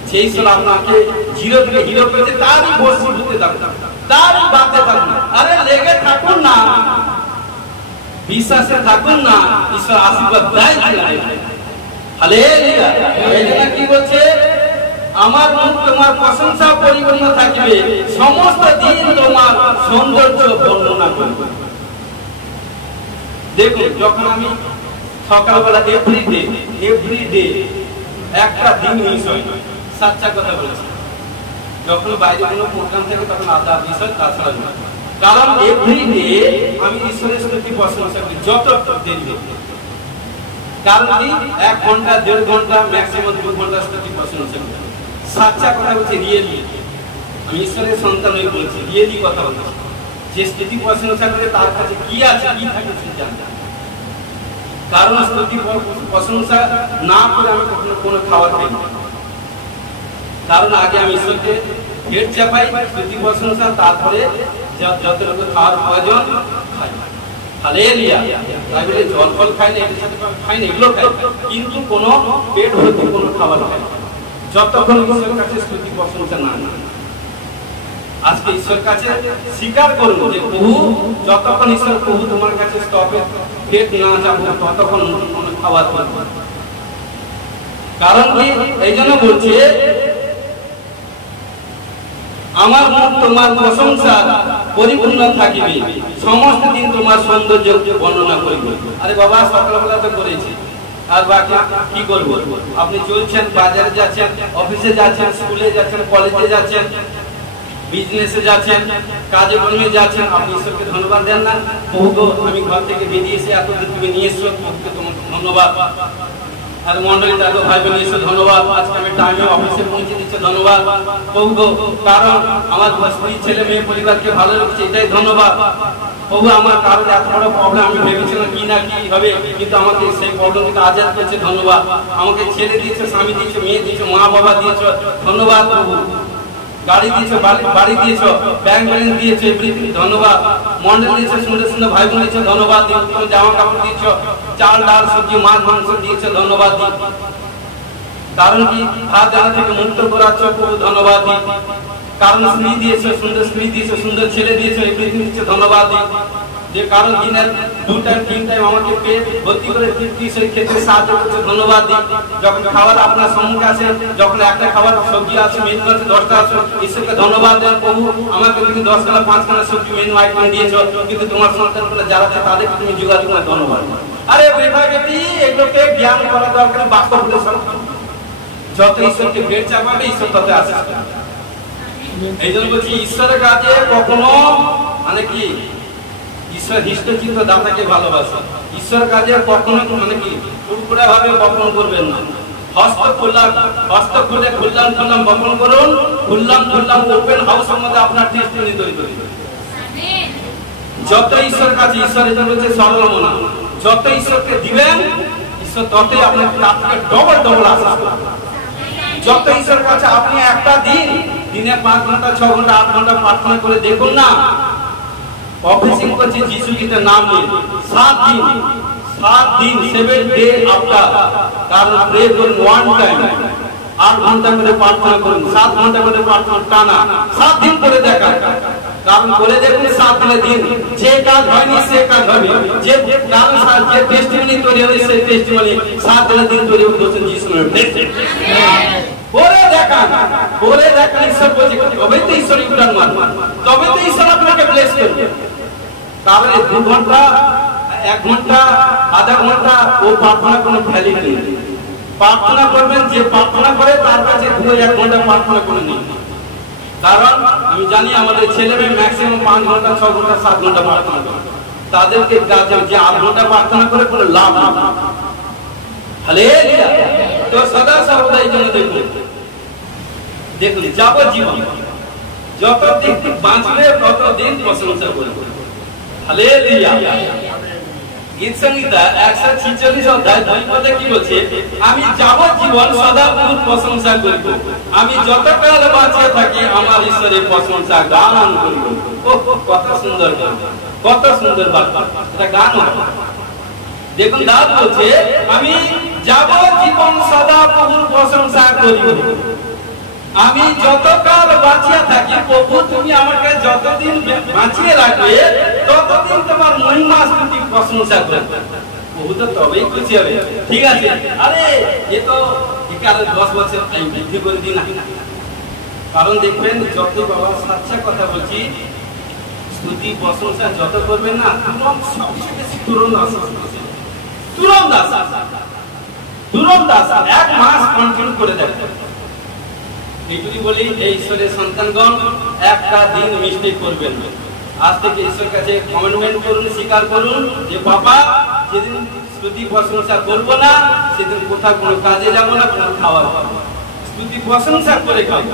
যে ঈশ্বর আপনাকে জিরো থেকে হিরো করেছে তারই বর্ষি ধুতে থাকুন, তারই বাঁধতে থাকুন। আরে লেগে থাকুন না, বিশ্বাসে থাকুন না, ঈশ্বর আশীর্বাদ দেয়। হালেলুয়া। এই জন্য কি বলছে, আমার মুখ তোমার প্রশংসা পরিপূর্ণ থাকিবে, সমস্ত দিন তোমার সৌন্দর্য বর্ণনা করবে। দেখুন, যখন আমি সকালবেলা এভরিডে একটা দিন মিস হয় না, সাচ্চা কথা বলেছি। যখন বাইরে কোনো প্রোগ্রাম থাকে তখন আলাদা বিষয়, তাছাড়া না। কারণ এভরিডে আমি ঈশ্বরের স্তুতি প্রশংসা করি যত দিন। কারণ কি 1 ঘন্টা 1.5 ঘন্টা ম্যাক্সিমাম 2 ঘন্টা স্তুতি প্রশংসা করি। সাচ্চা কথা বলছি, রিয়েলি আমি ঈশ্বরের সন্তান হয়ে বলছি, রিয়েলি কথা বলছি। যে স্তুতি প্রশংসা করে তার কাছে কি আছে, কি থাকে সে জানে। কারণ স্তুতি প্রশংসা না করে আমি কখনো কোনো খাবার খাই না। কারণ আগে আমি ঈশ্বরকে পেট চাপাই, স্তুতি প্রশংসা, তারপরে যতটুকু খাওয়ার প্রয়োজন খাই। হালেলুয়া। তাই বলে জল ফল খাই না, এর সাথে খাই না, এগুলো খাই, কিন্তু কোনো পেট ভর্তি কোনো খাবার খাই না যতক্ষণ ঈশ্বরের কাছে স্তুতি প্রশংসা না। আজকে ঈশ্বর কাছে স্বীকার করুন যে প্রভু, যতক্ষণ ঈশ্বর প্রভু তোমার কাছে স্টপে পেট না যাবো ততক্ষণ কোনো খাবার করব। কারণ কি, এই জন্য বলছে আমার মুখ তোমার প্রশংসা পরিপূর্ণ থাকিবে, সমস্ত দিন তোমার সৌন্দর্য বর্ণনা করিব। আরে বাবা, সকালবেলা তো করেছি, আর বাকি কি করবো? আপনি চলছেন, বাজারে যাচ্ছেন, অফিসে যাচ্ছেন, স্কুলে যাচ্ছেন, কলেজে যাচ্ছেন, বিজনেসে যাচ্ছেন, কাজে কর্মে যাচ্ছেন, আপনি ঈশ্বরকে ধন্যবাদ দেন না? প্রভু, আমি ঘর থেকে বেরিয়েছি, এতদিন তুমি নিয়ে এসছো, প্রভুকে তোমাকে ধন্যবাদ। আর মন্ডলী দেখো, ভাই বোন এসে ধন্যবাদ, আজকে আমি টাইমে অফিসে পৌঁছে দিচ্ছে, ধন্যবাদ প্রভু। কারণ আমার স্ত্রী, ছেলে মেয়ে, পরিবারকে ভালো রেখেছে, এটাই ধন্যবাদ প্রভু। আমার কারণ এত বড় প্রবলেম, আমি ভেবেছিলাম কি না কি হবে, কিন্তু আমাকে সেই প্রবলেম থেকে আজাদ করছে, ধন্যবাদ। আমাকে ছেলে দিয়েছে, স্বামী দিয়েছে, মেয়ে দিয়েছে, মা বাবা দিয়েছ, ধন্যবাদ প্রভু। গাড়ি দিয়েছ, বাড়ি দিয়েছ, ব্যাংক ব্যালেন্স দিয়েছ, এভরিথিং, ধন্যবাদ। মন্ডল দিয়েছ, সুন্দর সুন্দর ভাই বোন দিয়েছ, ধন্যবাদ। জামা কাপড় দিয়েছ, চাল ডাল সবজি মাছ মাংস দিয়েছ, ধন্যবাদ। কারণ কি, হাত জানা থেকে মুক্ত করাচ্ছ প্রভু, ধন্যবাদ। কারণ স্ত্রী দিয়েছ, সুন্দর স্ত্রী দিয়েছ, সুন্দর ছেলে দিয়েছ, এভরিথিং দিয়েছ, ধন্যবাদ। যে কারণ দিনের 2 টাইম 3 টাইম আমাকে পেট ভর্তি করে সেই ক্ষেত্রে সাহায্য করছে, ধন্যবাদ। যখন খাবার আপনার সম্মুখে আছে, যখন একটা খাবার সবজি আছে, মেনু আছে, 10টা আছে, ঈশ্বরকে ধন্যবাদ দেন প্রভু। আমাকে তুমি 10 খানা 5 খানা সবজি মেনু আইটেম দিয়েছ, কিন্তু তোমার সন্তানগুলো যারা আছে তাদেরকে তুমি যোগাযোগ করে, ধন্যবাদ। আরে বেটা বেটি, এগুলোকে জ্ঞান করা দরকার, বাক্য বলে সব। যত ঈশ্বরকে পেট চাপাবে, ঈশ্বর তত আসে। এই জন্য বলছি, ঈশ্বরের কাছে কখনো মানে কি, ঈশ্বর হৃষ্টচিত্ত দাতাকে ভালোবাসে। ঈশ্বর কাজে কখনো মানে কি কুড়কুড়া ভাবে বপন করবেন না। হস্ত খুলে খুললাম বপন করুন, খুললাম ওপেন হাউসের মধ্যে আপনার টেস্টিমনি তৈরি করুন। যত ঈশ্বর কাছে, ঈশ্বর এটা বলছে সরল মনা, যত ঈশ্বরকে দিবেন ঈশ্বর ততই আপনাকে ডবল আশা করবে। যত ঈশ্বর কাছে আপনি একটা দিনে 5 ঘন্টা 6 ঘন্টা 8 ঘন্টা প্রার্থনা করে দেখুন না। অফিসিং করছি যিশু গীতের নাম নিয়ে 7 দিন 7 ডে আফটার, কারণ প্রে করুন 1 টাইম, 8 ঘন্টা করে প্রার্থনা করুন, 7 ঘন্টা করে প্রার্থনা টানা 7 দিন করে দেখা। কারণ করে দেখুন 7 দিন যে কাজ হয়নি সে কাজ হবে, যে টেস্টিমনি তৈরি হবে সেই টেস্টিমনি 7 দিন তৈরি হবে। যিশু করে দেখান ঈশ্বর বলছে, তবে তো ঈশ্বর ইউটার্ন মারবে, তবে তো ঈশ্বর আপনাকে ব্লেস করবে। তাহলে 2 ঘন্টা 1 ঘন্টা আধা ঘন্টা ও প্রার্থনা কোনো ভ্যালু নেই। প্রার্থনা করবেন, যে প্রার্থনা করে তার কাছে 2-1 ঘন্টা প্রার্থনা করে নিন। কারণ আমি জানি আমাদের ছেলে মেয়ে ম্যাক্সিমাম 5 ঘন্টা 6 ঘন্টা 7 ঘন্টা প্রার্থনা করে, তাদেরকে যে 8 ঘন্টা প্রার্থনা করে কোনো লাভ নেই। হালেলুয়া। তো সদা সর্বদা এই জন্য দেখুন যাবজ্জীবন যতদিন বাঁচবে ততদিন প্রশংসা করবে। হালেলুয়া। গীত সংহিতা 146 অধ্যায় 2 পদে কি বলছে? আমি যাবজ্জীবন সদাপ্রভুর প্রশংসা করব, আমি যতকাল বাঁচিয়ে থাকি আমার ঈশ্বরের প্রশংসা গান করব। কত সুন্দর গান, কত সুন্দর বাক্য, এটা গান হবে। দেখুন দাউদ বলছে, আমি যাবজ্জীবন সদাপ্রভুর প্রশংসা করিব, আমি যতকাল বাঁচিয়ে থাকি। প্রভু তুমি আমাকে যতদিন বাঁচিয়ে রাখবে ততদিন তোমার মহিমা স্তুতি প্রশংসা করবে। বহু তো তবেই খুশি হবে। ঠিক আছে, আরে এ তো 11-10 বছর আমি বৃদ্ধি করে দিই না। কারণ দেখবেন যত বাবা সাচ্চা কথা বলছি, স্তুতি প্রশংসা যত করবেন না, সবচেয়ে বেশি তুরন্ত দাস 1 মাস কন্টিনিউ করে দেয়। যদি বলি এই ঈশ্বরের সন্তানগণ একটা দিন মিস্টেক করবেন, আজ থেকে ঈশ্বরের কাছে কমিটমেন্ট করুন, স্বীকার করুন যে বাবা যেদিন স্তুতি প্রশংসা করবো না সেদিন কোথাও কোনো কাজে যাবো না, কোনো খাওয়া খাবো, স্তুতি প্রশংসা করে খাবো।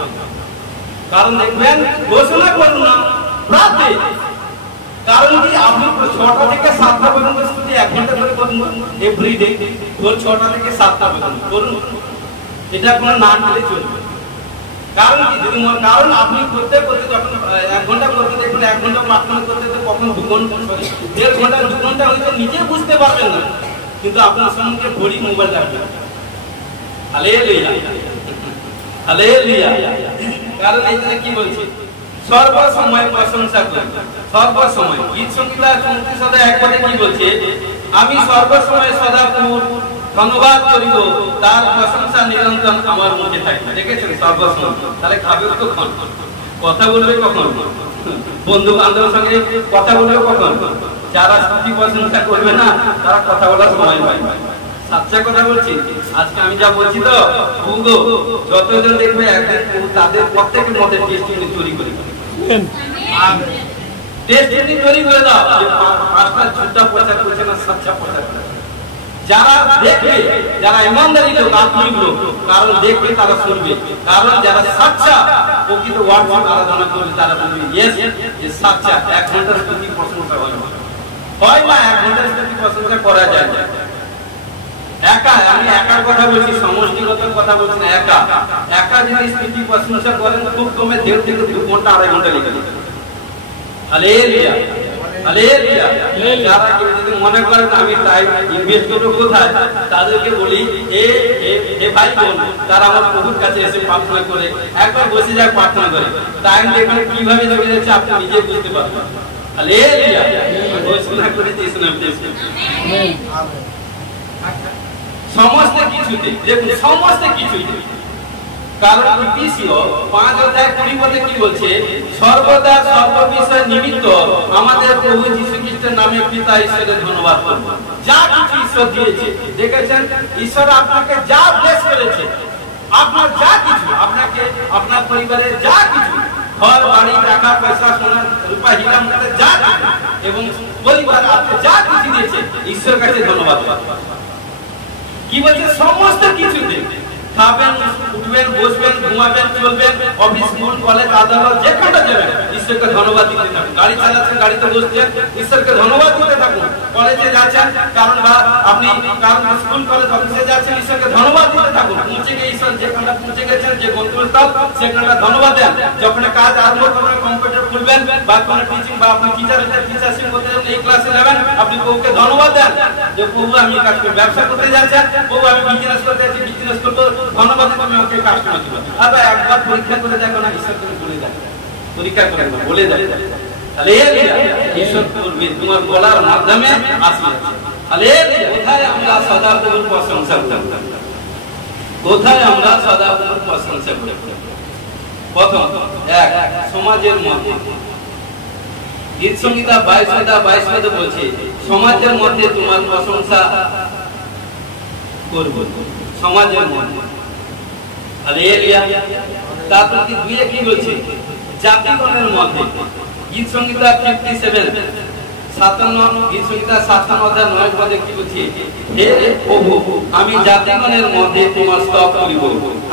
কারণ দেখবেন ঘোষণা করুন না রাতে, কারণ কি আপনি 6টা থেকে 7টা পর্যন্ত স্তুতি 1 ঘন্টা করে করুন এভরিডে, ভোর 6টা থেকে 7টা পর্যন্ত করুন, এটা কোনো না করলে চলবে। কারণ কি যদি কারণ আপনি করতে করতে যখন 1 ঘন্টা করতে দেখুন 1 ঘন্টা প্রার্থনা করতে কখন 2 ঘন্টা 1.5 ঘন্টা 2 ঘন্টা হয়তো নিজে বুঝতে পারবেন না, কিন্তু আপনার সঙ্গে ঘড়ি মোবাইল রাখবেন। Hallelujah hallelujah. কারণ এই জন্য কি বলছি, সর্বসময় প্রশংসা করি, সর্বসময়। গীত সংহিতা 34:1 কি বলছে, আমি সর্বসময় সদাপ্রভুর ধন্যবাদ করিব, তার প্রশংসা নিরন্তর আমার মুখে থাকবে। দেখেছেন সর্বসময়, তাহলে খাবে কখন, কথা বলবে কখন, বন্ধু বান্ধবের সঙ্গে কথা বলবে কখন? যারা স্তুতি প্রশংসা করবে না তারা কথা বলার সময় পায়। সাচ্চা কথা বলছি, আজকে আমি যা বলছি তো বুগো যতজন দেখবে একদিন তাদের প্রত্যেকের মধ্যে টেস্টিংনি তৈরি করে টেস্টিংনি তৈরি করে দাও যে পাঁচটা ঝুটা প্রচার করছে না সাচ্চা প্রচার করে। যারা দেখবে, যারা ইমানদারি লোক, আত্মিক লোক, কারণ দেখবে তারা শুনবে, কারণ যারা সাচ্চা প্রকৃত ওয়ার্ড আরাধনা করবে তারা বলবে ইয়েস যে সাচ্চা। 1 ঘন্টার স্তুতি প্রশংসা হয় না 1 ঘন্টার স্তুতি প্রশংসা করা যায় না একা। আমি একার কথা বলছি, সমষ্টিগত কথা বলছি না। একা যদি স্তুতি প্রশংসা করেন খুব কমে 1.5 থেকে 2 ঘন্টা 2.5 ঘন্টা লেগে যাবে। Hallelujah hallelujah. যারা কেউ যদি মনে করেন আমি টাইম ইনভেস্ট করবো কোথায়, তাদেরকে বলি এ ভাই বোন, তারা আমার প্রভুর কাছে এসে প্রার্থনা করে একবার বসে যায় প্রার্থনা করে, টাইম দেখবেন কিভাবে লেগে যাচ্ছে আপনি নিজে বুঝতে পারবেন। হালেলুয়া। ঘোষণা করেছি সমস্ত কিছুতে, দেখুন সমস্ত কিছুতে। কারণ ইফিসীয় 5:20 কি বলছে, সর্বদা সর্ববিষয় নিমিত্ত আমাদের প্রভু যীশু খ্রিস্টের নামে পিতা ঈশ্বরের ধন্যবাদ করব। যা কিছু ঈশ্বর দিয়েছে, দেখেছেন ঈশ্বর আপনাকে যা ব্লেস করেছে, আপনার যা কিছু, আপনাকে আপনার পরিবারের যা কিছু, ঘর বাড়ি টাকা পয়সা সোনা রূপা হীরা মুক্তা যা কিছু, এবং পরিবার আপনি যা কিছু দিয়েছে ঈশ্বরের কাছে ধন্যবাদ। কি বলছে, সমস্ত কিছুতে খাবেন, উঠবেন, বসবেন, ঘুমাবেন, চলবেন, অফিস, স্কুল, কলেজ, আদালত যেখানে যাবেন ঈশ্বরকে ধন্যবাদ দিতে থাকুন। গাড়ি চালাচ্ছেন, গাড়িতে বসছেন, ঈশ্বরকে ধন্যবাদ দিতে থাকুন। কলেজে যাচ্ছেন, কারণ বা আপনি কারণ স্কুল কলেজ অফিসে যাচ্ছেন, ঈশ্বরকে ধন্যবাদ দিতে থাকুন। পৌঁছে গিয়ে ঈশ্বর যেখানটা পৌঁছে গেছেন, যে গন্তব্যস্থল সেখানটা ধন্যবাদ দেন। যখন কাজ আরম্ভ করবেন, কম্পিউটার খুলবেন বা কোনো টিচিং বা আপনি টিচারশিপ করতে যাবেন, এই ক্লাসে যাবেন, আপনি প্রভুকে ধন্যবাদ দেন যে প্রভু আমি কাজ করে ব্যবসা করতে যাচ্ছেন, প্রভু আমি বিজনেস করতে যাচ্ছি, বিজনেস করতে ধন্যবাদ তুমি আমাকে কাস্টমার দিবে। আবার একবার পরীক্ষা করে দেখো না, ঈশ্বর তুমি বলে দেয়, পরীক্ষা করে বলে দেয়, তাহলে ঈশ্বর করবে তোমার বলার মাধ্যমে আসবে। তাহলে কোথায় আমরা সদাপ্রভুর প্রশংসা করব, কোথায় আমরা সদাপ্রভুর প্রশংসা করব? প্রথম সমাজের মধ্যে। গীত সংহিতা 22:22 বলছে সমাজের মধ্যে তোমার প্রশংসা করব, সমাজের মধ্যে। হালেলুয়া। তারপর 2 কি বলছে, জাতিগণের মধ্যে। গীত সংহিতা 57 গীত সংহিতা 57:9 কি বলছে, হে প্রভু আমি জাতিগণের মধ্যে তোমার স্তব করিব,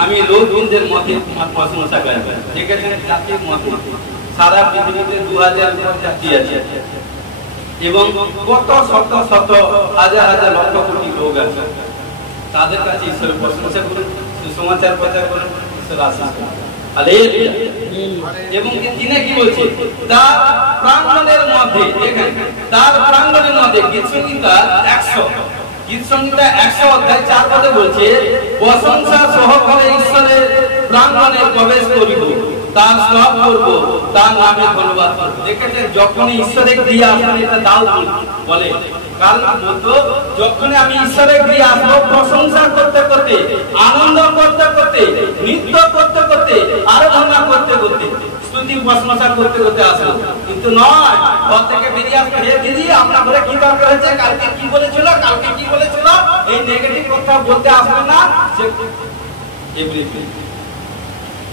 আমি লোকবৃন্দের মধ্যে তোমার প্রশংসা গাইব। দেখেছেন জাতির মধ্যে সারা পৃথিবীতে 2000 জাতি আছে এবং কত শত শত হাজার হাজার লক্ষ কোটি লোক আছে। তাদের কাছে ঈশ্বরের প্রশংসা করুন, সুসমাচার প্রচার করুন, ঈশ্বর আশীষ করুন। হালেলুয়া। এবং তিনি কি বলছে, তার প্রাঙ্গণের মধ্যে, দেখেন তার প্রাঙ্গণের মধ্যে। গীত সংহিতা 100 4 বলছে প্রশংসা সহকারে ঈশ্বরের প্রাঙ্গণে প্রবেশ করিব, তার স্তব করব, তার নামে ধন্যবাদ করব। দেখেছেন যখনই ঈশ্বরের ক্রিয়া আপনি এটা দাও বলে, কারণ বলতো যখন আমি ঈশ্বরের গৃহে আসবো প্রশংসা করতে করতে, আনন্দ করতে করতে, নৃত্য করতে করতে, আরাধনা করতে করতে, স্তুতি প্রশংসা করতে করতে আসবো। কিন্তু নয়, ঘর থেকে বেরিয়ে আসবো, হে দিদি আপনার ঘরে কি দরকার হয়েছে, কালকে কি বলেছিল, কালকে কি বলেছিল, এই নেগেটিভ কথা বলতে আসবে না।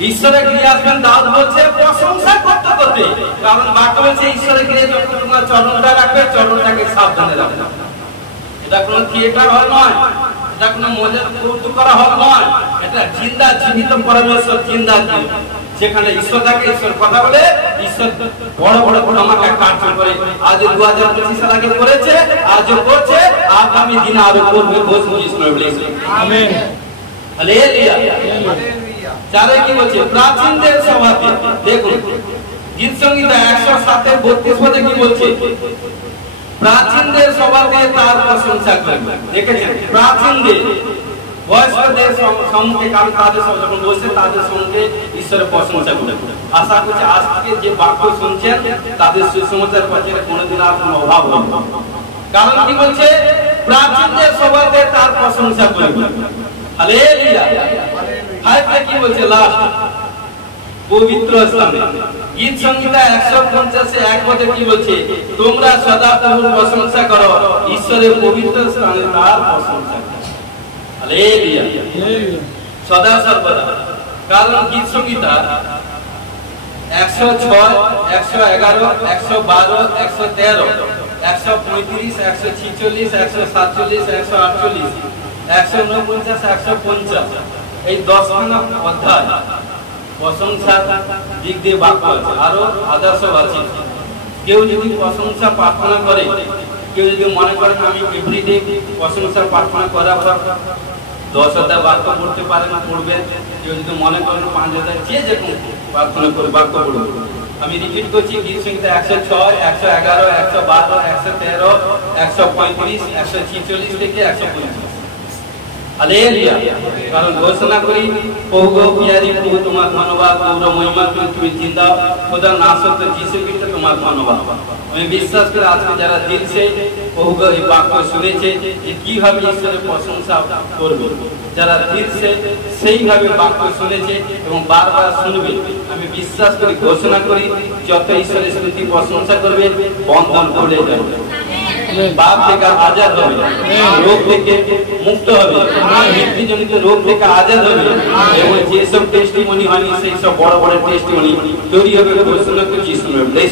ঈশ্বরের গৃহে আসবেন, দাউদ বলছে প্রশংসা করতে করতে, কারণ বাক্য বলছে ঈশ্বরের গৃহে যখন তোমরা চরণটা রাখবে, চরণটাকে সাবধানে রাখবে। এটা কোনো থিয়েটার হল নয়, এটা কোনো মজার কৌতুক করা হল নয়, এটা জিন্দা জীবিত পরমেশ্বর, জিন্দা জীবিত, যেখানে ঈশ্বর থাকে, ঈশ্বর কথা বলে, ঈশ্বর বড় বড় করে আমাকে কার্য করে। আজ 2025 সাল আগে করেছে, আজও করছে, আগামী দিনে আরো করবে। Amen, hallelujah. চারে কি বলছে, প্রাচীনদের সভাতে, দেখুন গীত সংহিতা 107:32 পদে কি বলছে, প্রাচীনদের সভাতে তার প্রশংসা করবে। দেখেছেন, প্রাচীনদের বয়স্কদের সম্মুখে, কারণ তাদের যখন বসে তাদের সম্মুখে ঈশ্বরের প্রশংসা করবে। আশা করছি আজকে যে বাক্য শুনছেন তাদের সুসমাচার প্রচারে কোনোদিন আর কোনো অভাব হবে না। কারণ কি বলছে, প্রাচীনদের সভাতে তার প্রশংসা করবে। হালেলুয়া। হাইতে কি বলছে লাস্ট, পবিত্র স্থানে গীত সংহিতা 150 পদে কি বলছে, তোমরা সদা প্রভুর প্রশংসা করো, ঈশ্বরের পবিত্র স্থানে তার প্রশংসা করো। হালেলুয়া, সদা সর্বদা। কারণ গীত সংহিতা 106, 111, 112, 113, 135, 146, 147, 148, 149, 150, এই 10খানা অধ্যায় প্রশংসার দিক দিয়ে বাক্য আছে, আরো আদর্শ আছে। কেউ যদি প্রশংসা প্রার্থনা করে, কেউ যদি মনে করেন আমি এভরিডে প্রশংসা প্রার্থনা করার 10,000 বাক্য পড়তে পারেন, পড়বেন। কেউ যদি মনে করেন 5,000, যে যেরকম প্রার্থনা করে বাক্য পড়বেন। আমি রিপিট করছি, গীত সংহিতা 106, 111, 112, 113, 135, 146 থেকে 150। হালেলুয়া। কারণ ঘোষণা করি, প্রভু গো প্যারি প্রভু তোমার ধন্যবাদ, প্রভুর মহিমা তুমি জিন্দা, খোদা না সত্য যিশু খ্রিস্ট তোমার ধন্যবাদ। আমি বিশ্বাস করি আজকে যারা দিল সে প্রভু গো এই বাক্য শুনেছে যে কিভাবে ঈশ্বরের প্রশংসা করবে, যারা দিল সে সেইভাবে বাক্য শুনেছে এবং বারবার শুনবে, আমি বিশ্বাস করি, ঘোষণা করি, যত ঈশ্বরের স্তুতি প্রশংসা করবে বন্ধন খুলে যাবে, পাপ থেকে আজাদ হবে, রোগ থেকে মুক্ত হবে, মৃত্যুজনিত রোগ থেকে আজাদ হবে, এবং যেসব টেস্টিমনি হয়নি সেই সব বড় বড় টেস্টিমনি তৈরি হবে। ঘোষণা করছি, শুনবে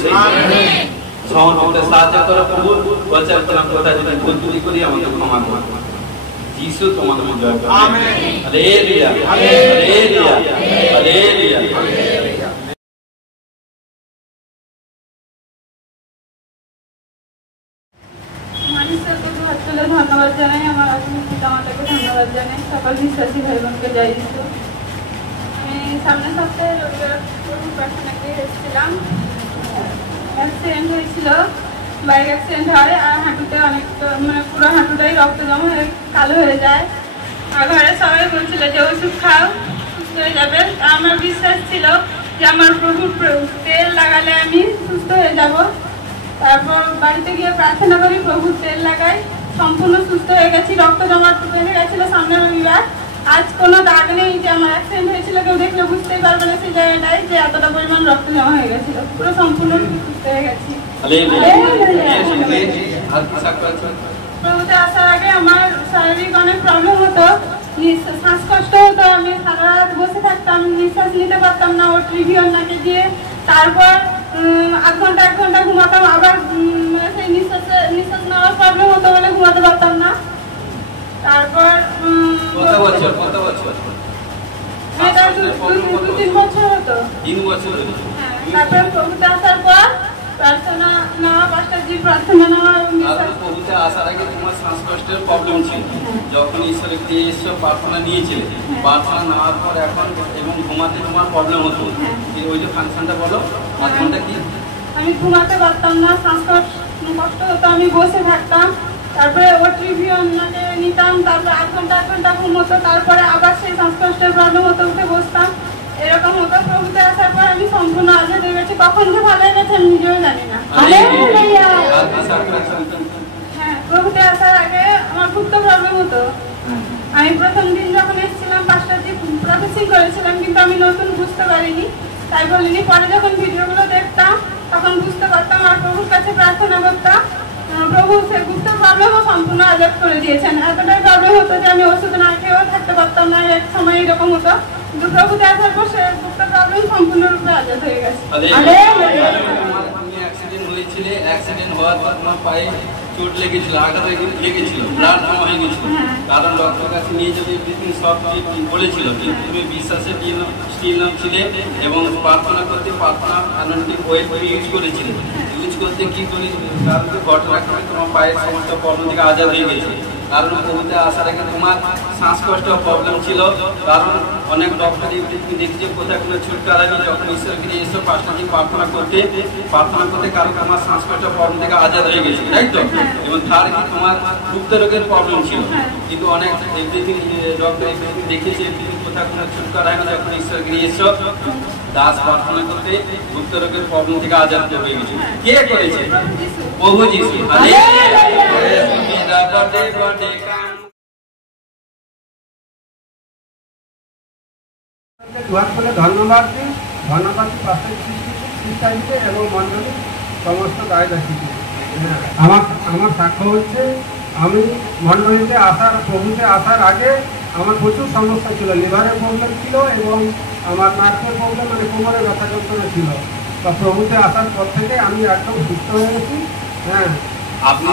সহন করতে সাহায্য করো প্রভু। বচার করলাম কথা যদি ভুল ত্রুটি করি আমাকে ক্ষমা করো। যিশু তোমার নামে জয় করো। Amen, hallelujah, hallelujah, hallelujah. ধন্যবাদ জানাই, আমার পিতামাতাকে ধন্যবাদ জানাই, সকল বিশ্বাসী ভাই বোনকে জয় যিশু। আমি সামনের সপ্তাহে রবিবার প্রার্থনাকে এসেছিলাম, অ্যাক্সিডেন্ট হয়েছিল, বাইক অ্যাক্সিডেন্ট হয়, আর হাঁটুতে অনেক, মানে পুরো হাঁটুটাই রক্ত জমা হয়ে কালো হয়ে যায়। আর ঘরে সবাই বলছিল যে ওষুধ খাও, সুস্থ হয়ে যাবে। আমার বিশ্বাস ছিল যে আমার প্রভুর তেল লাগালে আমি সুস্থ হয়ে যাব। তারপর বাড়িতে গিয়ে প্রার্থনা করি, প্রভুর তেল লাগাই, সম্পূর্ণ সুস্থ হয়ে গেছি। রক্ত জমা বেঁধে গেছিল সামনের রবিবার। আজ কোনো দাগ নেই, যে আমার অ্যাক্সিডেন্ট হয়েছিল, কেউ দেখলে বুঝতেই পারবে না সেই জায়গাটায় যে এতটা পরিমাণ রক্ত জমা হয়ে গেছিল। পুরো সম্পূর্ণ সুস্থ হয়ে গেছি। প্রভুতে আসার আগে আমার শারীরিক অনেক প্রবলেম হতো, শ্বাসকষ্ট হতো, আমি সারা রাত বসে থাকতাম, নিঃশ্বাস নিতে পারতাম না, ও ট্রিভিয়ন নাকে দিয়ে। তারপর 8 ঘন্টা ঘুমাতাম, আবার সেই নিঃশ্বাস নেওয়ার প্রবলেম হতো বলে ঘুমাতে পারতাম না। তারপর 2 বছর হতো, 3 বছর হতো। 3 বছর। তারপর প্রভুতে আসার পর প্রার্থনা নেওয়া, পাঁচটা প্রার্থনা নেওয়া। প্রভুতে আসার আগে তোমার শ্বাসকষ্টের প্রবলেম ছিল, যখন ঈশ্বরের দিয়ে এসে প্রার্থনা নিয়েছিলে, প্রার্থনা নেওয়ার পর এখন এবং ঘুমাতে তোমার প্রবলেম হতো, ওই যে ফাংশনটা বলো, ফাংশনটা কি? আমি ঘুমাতে পারতাম না, শ্বাসকষ্ট হতো, আমি বসে থাকতাম। তারপরে ও ট্রিভিয়নকে নিতাম, তারপরে 8 ঘন্টা ঘুম হতো, তারপরে আবার সেই শ্বাসকষ্টের প্রবলেম হতো, উঠে বসতাম, এরকম হতো। প্রভুতে আসার পর আমি সম্পূর্ণ আজাদ হয়ে গেছি। কখন যে ভালো হয়ে গেছে আমি নিজেও জানি না। হ্যাঁ, প্রভুতে আসার আগে আমার খুব তো প্রবলেম হতো। আমি প্রথম দিন যখন এসেছিলাম 5টা দিন প্রসেসিং করেছিলাম, কিন্তু আমি নতুন বুঝতে পারিনি, তাই বলিনি। পরে যখন ভিডিওগুলো দেখতাম তখন বুঝতে পারতাম আর প্রভুর কাছে প্রার্থনা করতাম। প্রভু সে গুপ্ত প্রবলেমও সম্পূর্ণ আজাদ করে দিয়েছেন। এতটাই প্রবলেম হতো যে আমি ওষুধ না খেয়েও থাকতে পারতাম না, এক সময় এরকম হতো, কিন্তু প্রভুতে আসার পর সে গুপ্ত প্রবলেম সম্পূর্ণরূপে আজাদ হয়ে গেছে। অ্যাক্সিডেন্ট হওয়ার পর তোমার পায়ে চোট লেগেছিল, আঘাত লেগেছিল, ব্লাড জমা হয়ে গেছিল, কারণ ডক্টর কাছে নিয়ে যাবে এভরিথিং সব বলেছিল, কিন্তু তুমি বিশ্বাসে স্টিল ছিলে এবং প্রার্থনা করতে প্রার্থনা অ্যানোইন্টিং অয়েল ইউজ করেছিলে। ইউজ করতে কি করি, কারণ ঘটনা করে তোমার পায়ের সমস্ত প্রবলেম থেকে আজাদ হয়ে গেছে। কারণ প্রভুতে আসার আগে তোমার শ্বাসকষ্ট প্রবলেম ছিল, কারণ অনেক ডক্টর দেখছি কোথায় কোনো ছুটকার আগে যখন ঈশ্বরকে এসে 5টা দিন প্রার্থনা করতে কারণ তোমার শ্বাসকষ্ট প্রবলেম থেকে আজাদ হয়ে গেছে, তাই তো? এবং তার কি তোমার গুপ্ত রোগের প্রবলেম ছিল, কিন্তু অনেক এভরিথিং ডক্টর দেখেছে কোথায় কোনো ছুটকার আগে যখন ঈশ্বরকে এসে দাস প্রার্থনা করতে গুপ্ত রোগের প্রবলেম থেকে আজাদ হয়ে গেছে। কে করেছে? প্রভু যিশু। ধন্যবাদ দিই পাশের শিক্ষার্থীকে এবং মন্ডলী সমস্ত দায়দাসীকে। আমার সাক্ষ্য হচ্ছে, আমি মন্ডলীতে প্রভুতে আসার আগে আমার প্রচুর সমস্যা ছিল, লিভারের প্রবলেম ছিল এবং আমার নার্ভের প্রবলেম, মানে কোমরের ব্যথা যন্ত্রণা ছিল। বা প্রভুতে আসার পর থেকে আমি একদম সুস্থ হয়ে গেছি। আপনি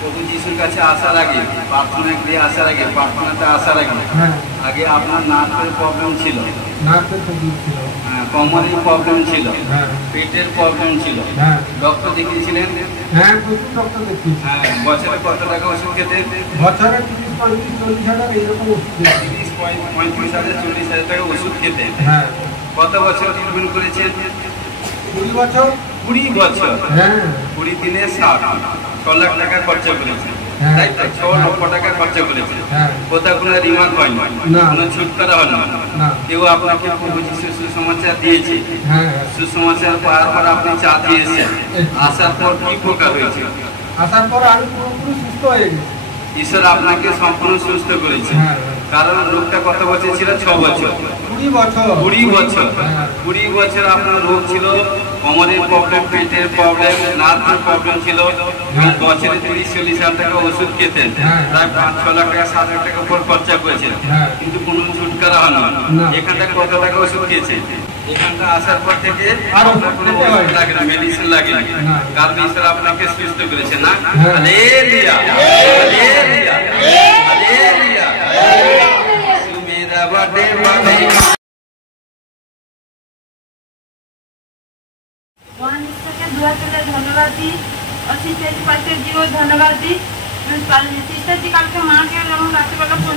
প্রভু যিশুর কাছে আসার আগে প্রার্থনাতে আসার আগে আপনার নার্ভের প্রবলেম ছিল, কোমরের প্রবলেম ছিল, পেটের প্রবলেম ছিল, ডক্টর দেখিয়েছিলেন? প্রচুর ডক্টর দেখিয়েছি। বছরে কত টাকা ওষুধ খেতে? বছরে 30-40 হাজার এইরকম ওষুধ, 30-35,000-40,000 টাকা ওষুধ খেতে। কত বছর ট্রিটমেন্ট করেছেন? 20 বছর। 20 বছর। 20 দিনে 6 লাখ টাকা খরচা করেছে, তাই তো? 6 লক্ষ টাকা খরচা করেছে। কোথাও কোনো রিমান্ড হয়নি, কোনো ছুটকারা হল না, কেউ আপনাকে প্রভু যিশুর সুসমাচার দিয়েছে। সুসমাচার পাওয়ার পর আপনি চা দিয়েছেন, আসার পর কি প্রকার হয়েছে? আসার পর আমি পুরোপুরি সুস্থ হয়ে গেছি। ঈশ্বর আপনাকে সম্পূর্ণ সুস্থ করেছে, কারণ রোগটা কত বছর ছিল? 6 বছর। 20 বছর আপনার রোগ ছিল, কোমরের প্রবলেম, পেটের প্রবলেম, নার্ভের প্রবলেম ছিল, বছরে 30-40 হাজার টাকা ওষুধ খেতেন, প্রায় 5-6 লাখ টাকা 7 লাখ টাকা উপর খরচা করেছেন, কিন্তু কোনো ছুটকারা হল না। এখানটা কত টাকা ওষুধ খেয়েছে? এখানটা আসার পর থেকে কোনো ওষুধ লাগে না, মেডিসিন লাগে না, কারণ ঈশ্বর আপনাকে সুস্থ করেছে না? Hallelujah, hallelujah, hallelujah. সুমেরা বাদে বাদে धन्यवाद दी और सिस्टर जी पास्टर जी को धन्यवाद दी। सिस्टर जी कल के माँ के রাত্রিবেলা ফোন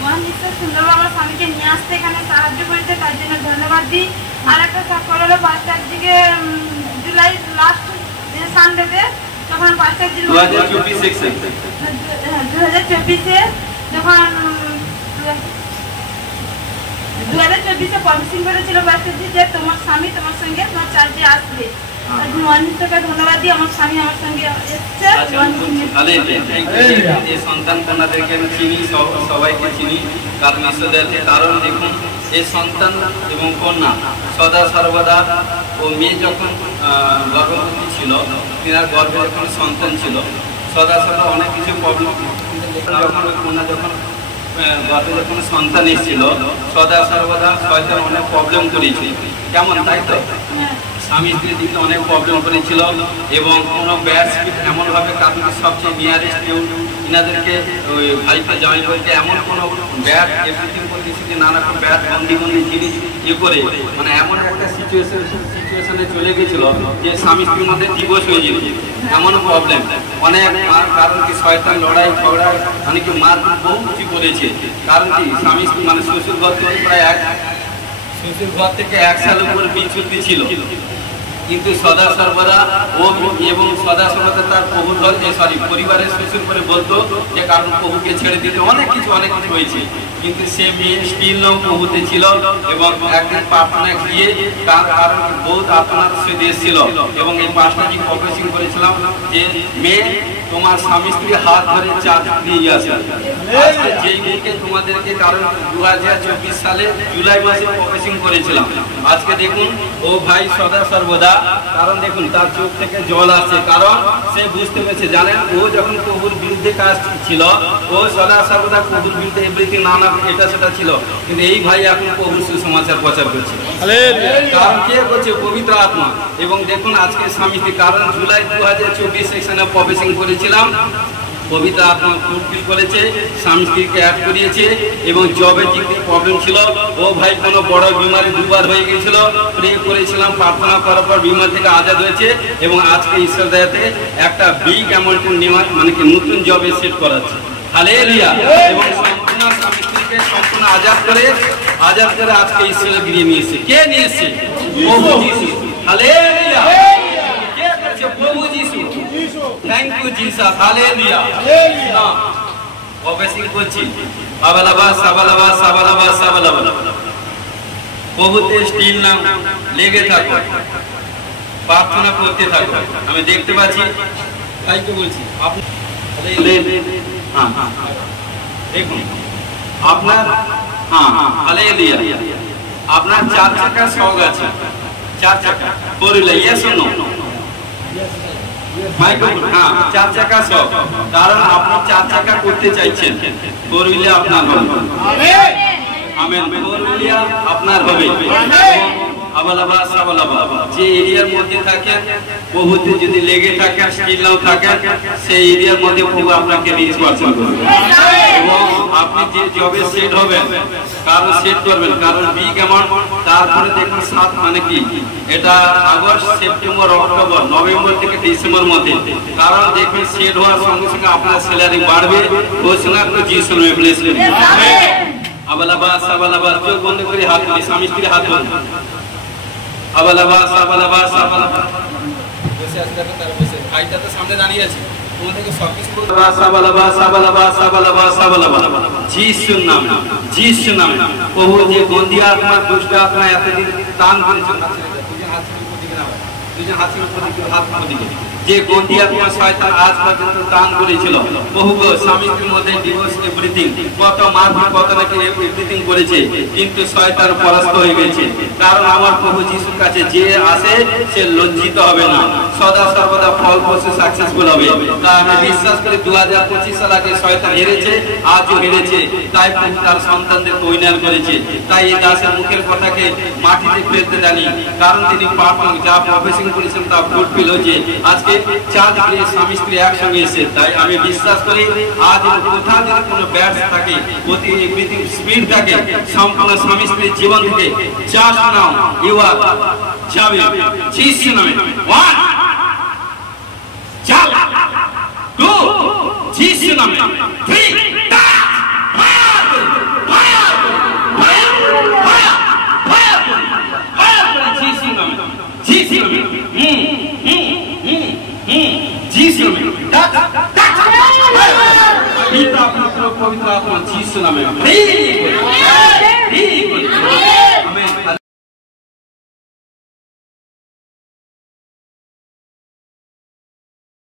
মহান ঈশ্বর সুন্দর বাবা স্বামীকে নিয়ে আসতে এখানে সাহায্য করেছে, তার জন্য ধন্যবাদ দিই। আর একটা সাক্ষর হলো পাস্টার জিকে জুলাই লাস্ট সানডেতে যখন পাস্টার জি 2024-এ যখন 2024-এ প্রমিসিং করেছিল পাস্টার জি যে তোমার স্বামী তোমার সঙ্গে তোমার চার্জে আসবে। ধন্যবাদ দিই, আমার স্বামী আমার সঙ্গে এসছে। এই সন্তান কন্যাদেরকে আমি চিনি, সবাইকে চিনি, কারণ ঈশ্বরদেরকে। কারণ দেখুন, এই সন্তান এবং কন্যা সদা সর্বদা, ও মেয়ে যখন গর্ভবতী ছিল, তিনার গর্ভে যখন সন্তান ছিল, সদা সর্বদা অনেক কিছু প্রবলেম, যখন ওই কন্যা যখন গর্ভে যখন সন্তান এসেছিল, সদা সর্বদা শয়তান অনেক প্রবলেম করেছে, কেমন, তাই তো? স্বামী স্ত্রীর দিকে অনেক প্রবলেম করেছিল এবং কোনো ব্যাড স্পিড এমনভাবে, কারণ সবচেয়ে নিয়ারেস্ট কেউ ইনাদেরকে ওই ভাইকে জয়েন করতে এমন কোনো ব্যাড এভরিথিং পরিস্থিতি, নানা রকম ব্যাড বন্দি জিনিস করে, মানে এমন একটা সিচুয়েশনে চলে গেছিল যে স্বামী স্ত্রীর মধ্যে ডিভোর্স হয়ে গেছে, এমন প্রবলেম অনেক। কারণ কি শয়তান লড়াই ঝগড়া অনেকে মার বহু কিছু করেছে, কারণ কি স্বামী স্ত্রী মানে শ্বশুর ঘর থেকে প্রায় শ্বশুর ঘর থেকে 1 সাল উপর বিচ্ছুতি ছিল, কিন্তু সদা সর্বদা ও এবং সদা সর্বদা তার প্রভুর পরিবারের শ্বশুর করে বলতো যে কারণ প্রভুকে ছেড়ে দিতে অনেক কিছু হয়েছে, কিন্তু সে মেয়ে স্টিল নাও প্রভুতে ছিল। এবং একদিন প্রার্থনা গিয়ে তার কারণ বহুত আপনার সে দেশ ছিল এবং এই পাঁচটাকে প্রফেসিং করেছিলাম যে মেয়ে তোমার স্বামী স্ত্রী হাত ধরে চার্জ দিয়ে আসে। যেই মেয়েকে তোমাদেরকে কারণ 2024 সালে জুলাই মাসে প্রফেসিং করেছিলাম, আজকে দেখুন ও ভাই সদা সর্বদা কারণ দেখুন তার চোখ থেকে জল আসছে, কারণ সে বুঝতে পেরেছে জানেন ও যখন প্রভুর বিরুদ্ধে কাজ ছিল ও সদা সর্বদা প্রভুর বিরুদ্ধে এভরিথিং নানা এটা সেটা ছিল, কিন্তু এই ভাই এখন প্রভুর সুসমাচার প্রচার করছে। কারণ কে করছে? পবিত্র আত্মা। এবং দেখুন আজকে স্বামী স্ত্রী কারণ জুলাই 2024 সেকশনে প্রফেসিং করেছিলাম, পবিত্র আত্মা ফুলফিল করেছে, স্বামী স্ত্রীকে অ্যাড করিয়েছে এবং জবে যে প্রবলেম ছিল ও ভাই কোনো বড় বিমারি দুবার হয়ে গিয়েছিল, প্রে করেছিলাম, প্রার্থনা করার পর বিমার থেকে আজাদ হয়েছে এবং আজকে ঈশ্বর দয়াতে একটা বিগ অ্যামাউন্টের নেওয়ার মানে কি নতুন জবে সেট করাচ্ছে। হালেলুয়া। এবং সম্পূর্ণ স্বামী স্ত্রীকে সম্পূর্ণ আজাদ করে আজকে ঈশ্বরের গৃহে নিয়ে এসেছে। কে নিয়ে এসেছে? প্রভু যিশু। হালেলুয়া। কে করছে? প্রভু যিশু। Thank you Jesus. Hallelujah. Professing করছি প্রভুতে স্টিল না লেগে থাকো, প্রার্থনা করতে থাকো। আমি দেখতে পাচ্ছি ভাইকে বলছি আপনি দেখুন আপনার আপনার 4 চাকা শখ আছে, 4 চাকা বললে ইয়েস অর নো? হ্যাঁ 4 চাকা শখ, কারণ আপনি 4 চাকা করতে চাইছেন, বললে আপনার হবে। আমেন। বললে আপনার হবে। যে এরিয়ার মধ্যে থাকেন প্রভুতে যদি লেগে থাকেন স্টিল নাও থাকেন সেই এরিয়ার মধ্যে প্রভু আপনাকে রিচ পার্সন করবে এবং আপনি যে জবে সেট হবেন কারণ সেট করবেন কারণ বিগ অ্যামাউন্ট। তারপরে দেখুন 7 মানে কি এটা আগস্ট, সেপ্টেম্বর, অক্টোবর, নভেম্বর থেকে ডিসেম্বর মধ্যে, কারণ দেখুন সেট হওয়ার সঙ্গে সঙ্গে আপনার স্যালারি বাড়বে। ঘোষণা করে যিশু নামে ব্লেস করুন। আবালাবাস আবালাবাস চোখ বন্ধ করে হাত তুলি, স্বামী স্ত্রী হাত বন্ধ। আবালাবাস আবালাবাস আবালাবাস বসে আছে, দেখো তার বসে ভাইটা তো সামনে দাঁড়িয়ে আছে, তোমাদেরকে সব কিছু বলতে হবে। আবালাবাস আবালাবাস আবালাবাস আবালাবাস যিশুর নামে, যিশুর নামে প্রভু যে বন্দী আত্মা দুষ্ট আত্মা এতদিন টান করেছে, দুজন হাতের উপর দিকে হাত দিকে যে বন্দী আত্মা শয়তান আজ পর্যন্ত টান করেছিল, বহু স্বামী স্ত্রীর মধ্যে ডিভোর্স এভরিথিং, কত মারপিট কত নাকি এভরিথিং করেছে, কিন্তু শয়তান পরাস্ত হয়ে গেছে। কারণ আমার প্রভু যিশুর কাছে যে আসে সে লজ্জিত হবে না, সদা সর্বদা ফল ফসে সাকসেসফুল হবে। তাই আমি বিশ্বাস করি 2025 সাল আগে শয়তান হেরেছে, আজও হেরেছে, তাই প্রভু তার সন্তানদের পরিণাম করেছে। তাই এই দাসের মুখের কথাকে মাটিতে ফেলতে দেয়নি, কারণ তিনি পারফর্ম যা প্রফেসিং করেছেন তা ফুলফিল হয়েছে। আজকে 4 স্বামী স্ত্রী একসঙ্গে এসে, তাই আমি বিশ্বাস করি আজ কোথাও যদি কোনো ব্যাড থাকে অতি এভরিথিং স্পিড থাকে সম্পূর্ণ স্বামী স্ত্রীর জীবন থেকে চাষ নাও ইউ আর যাবে যিশু নামে। 1 চাল 2 যিশু নামে 3 পবিত্র আত্মা যিশু নামে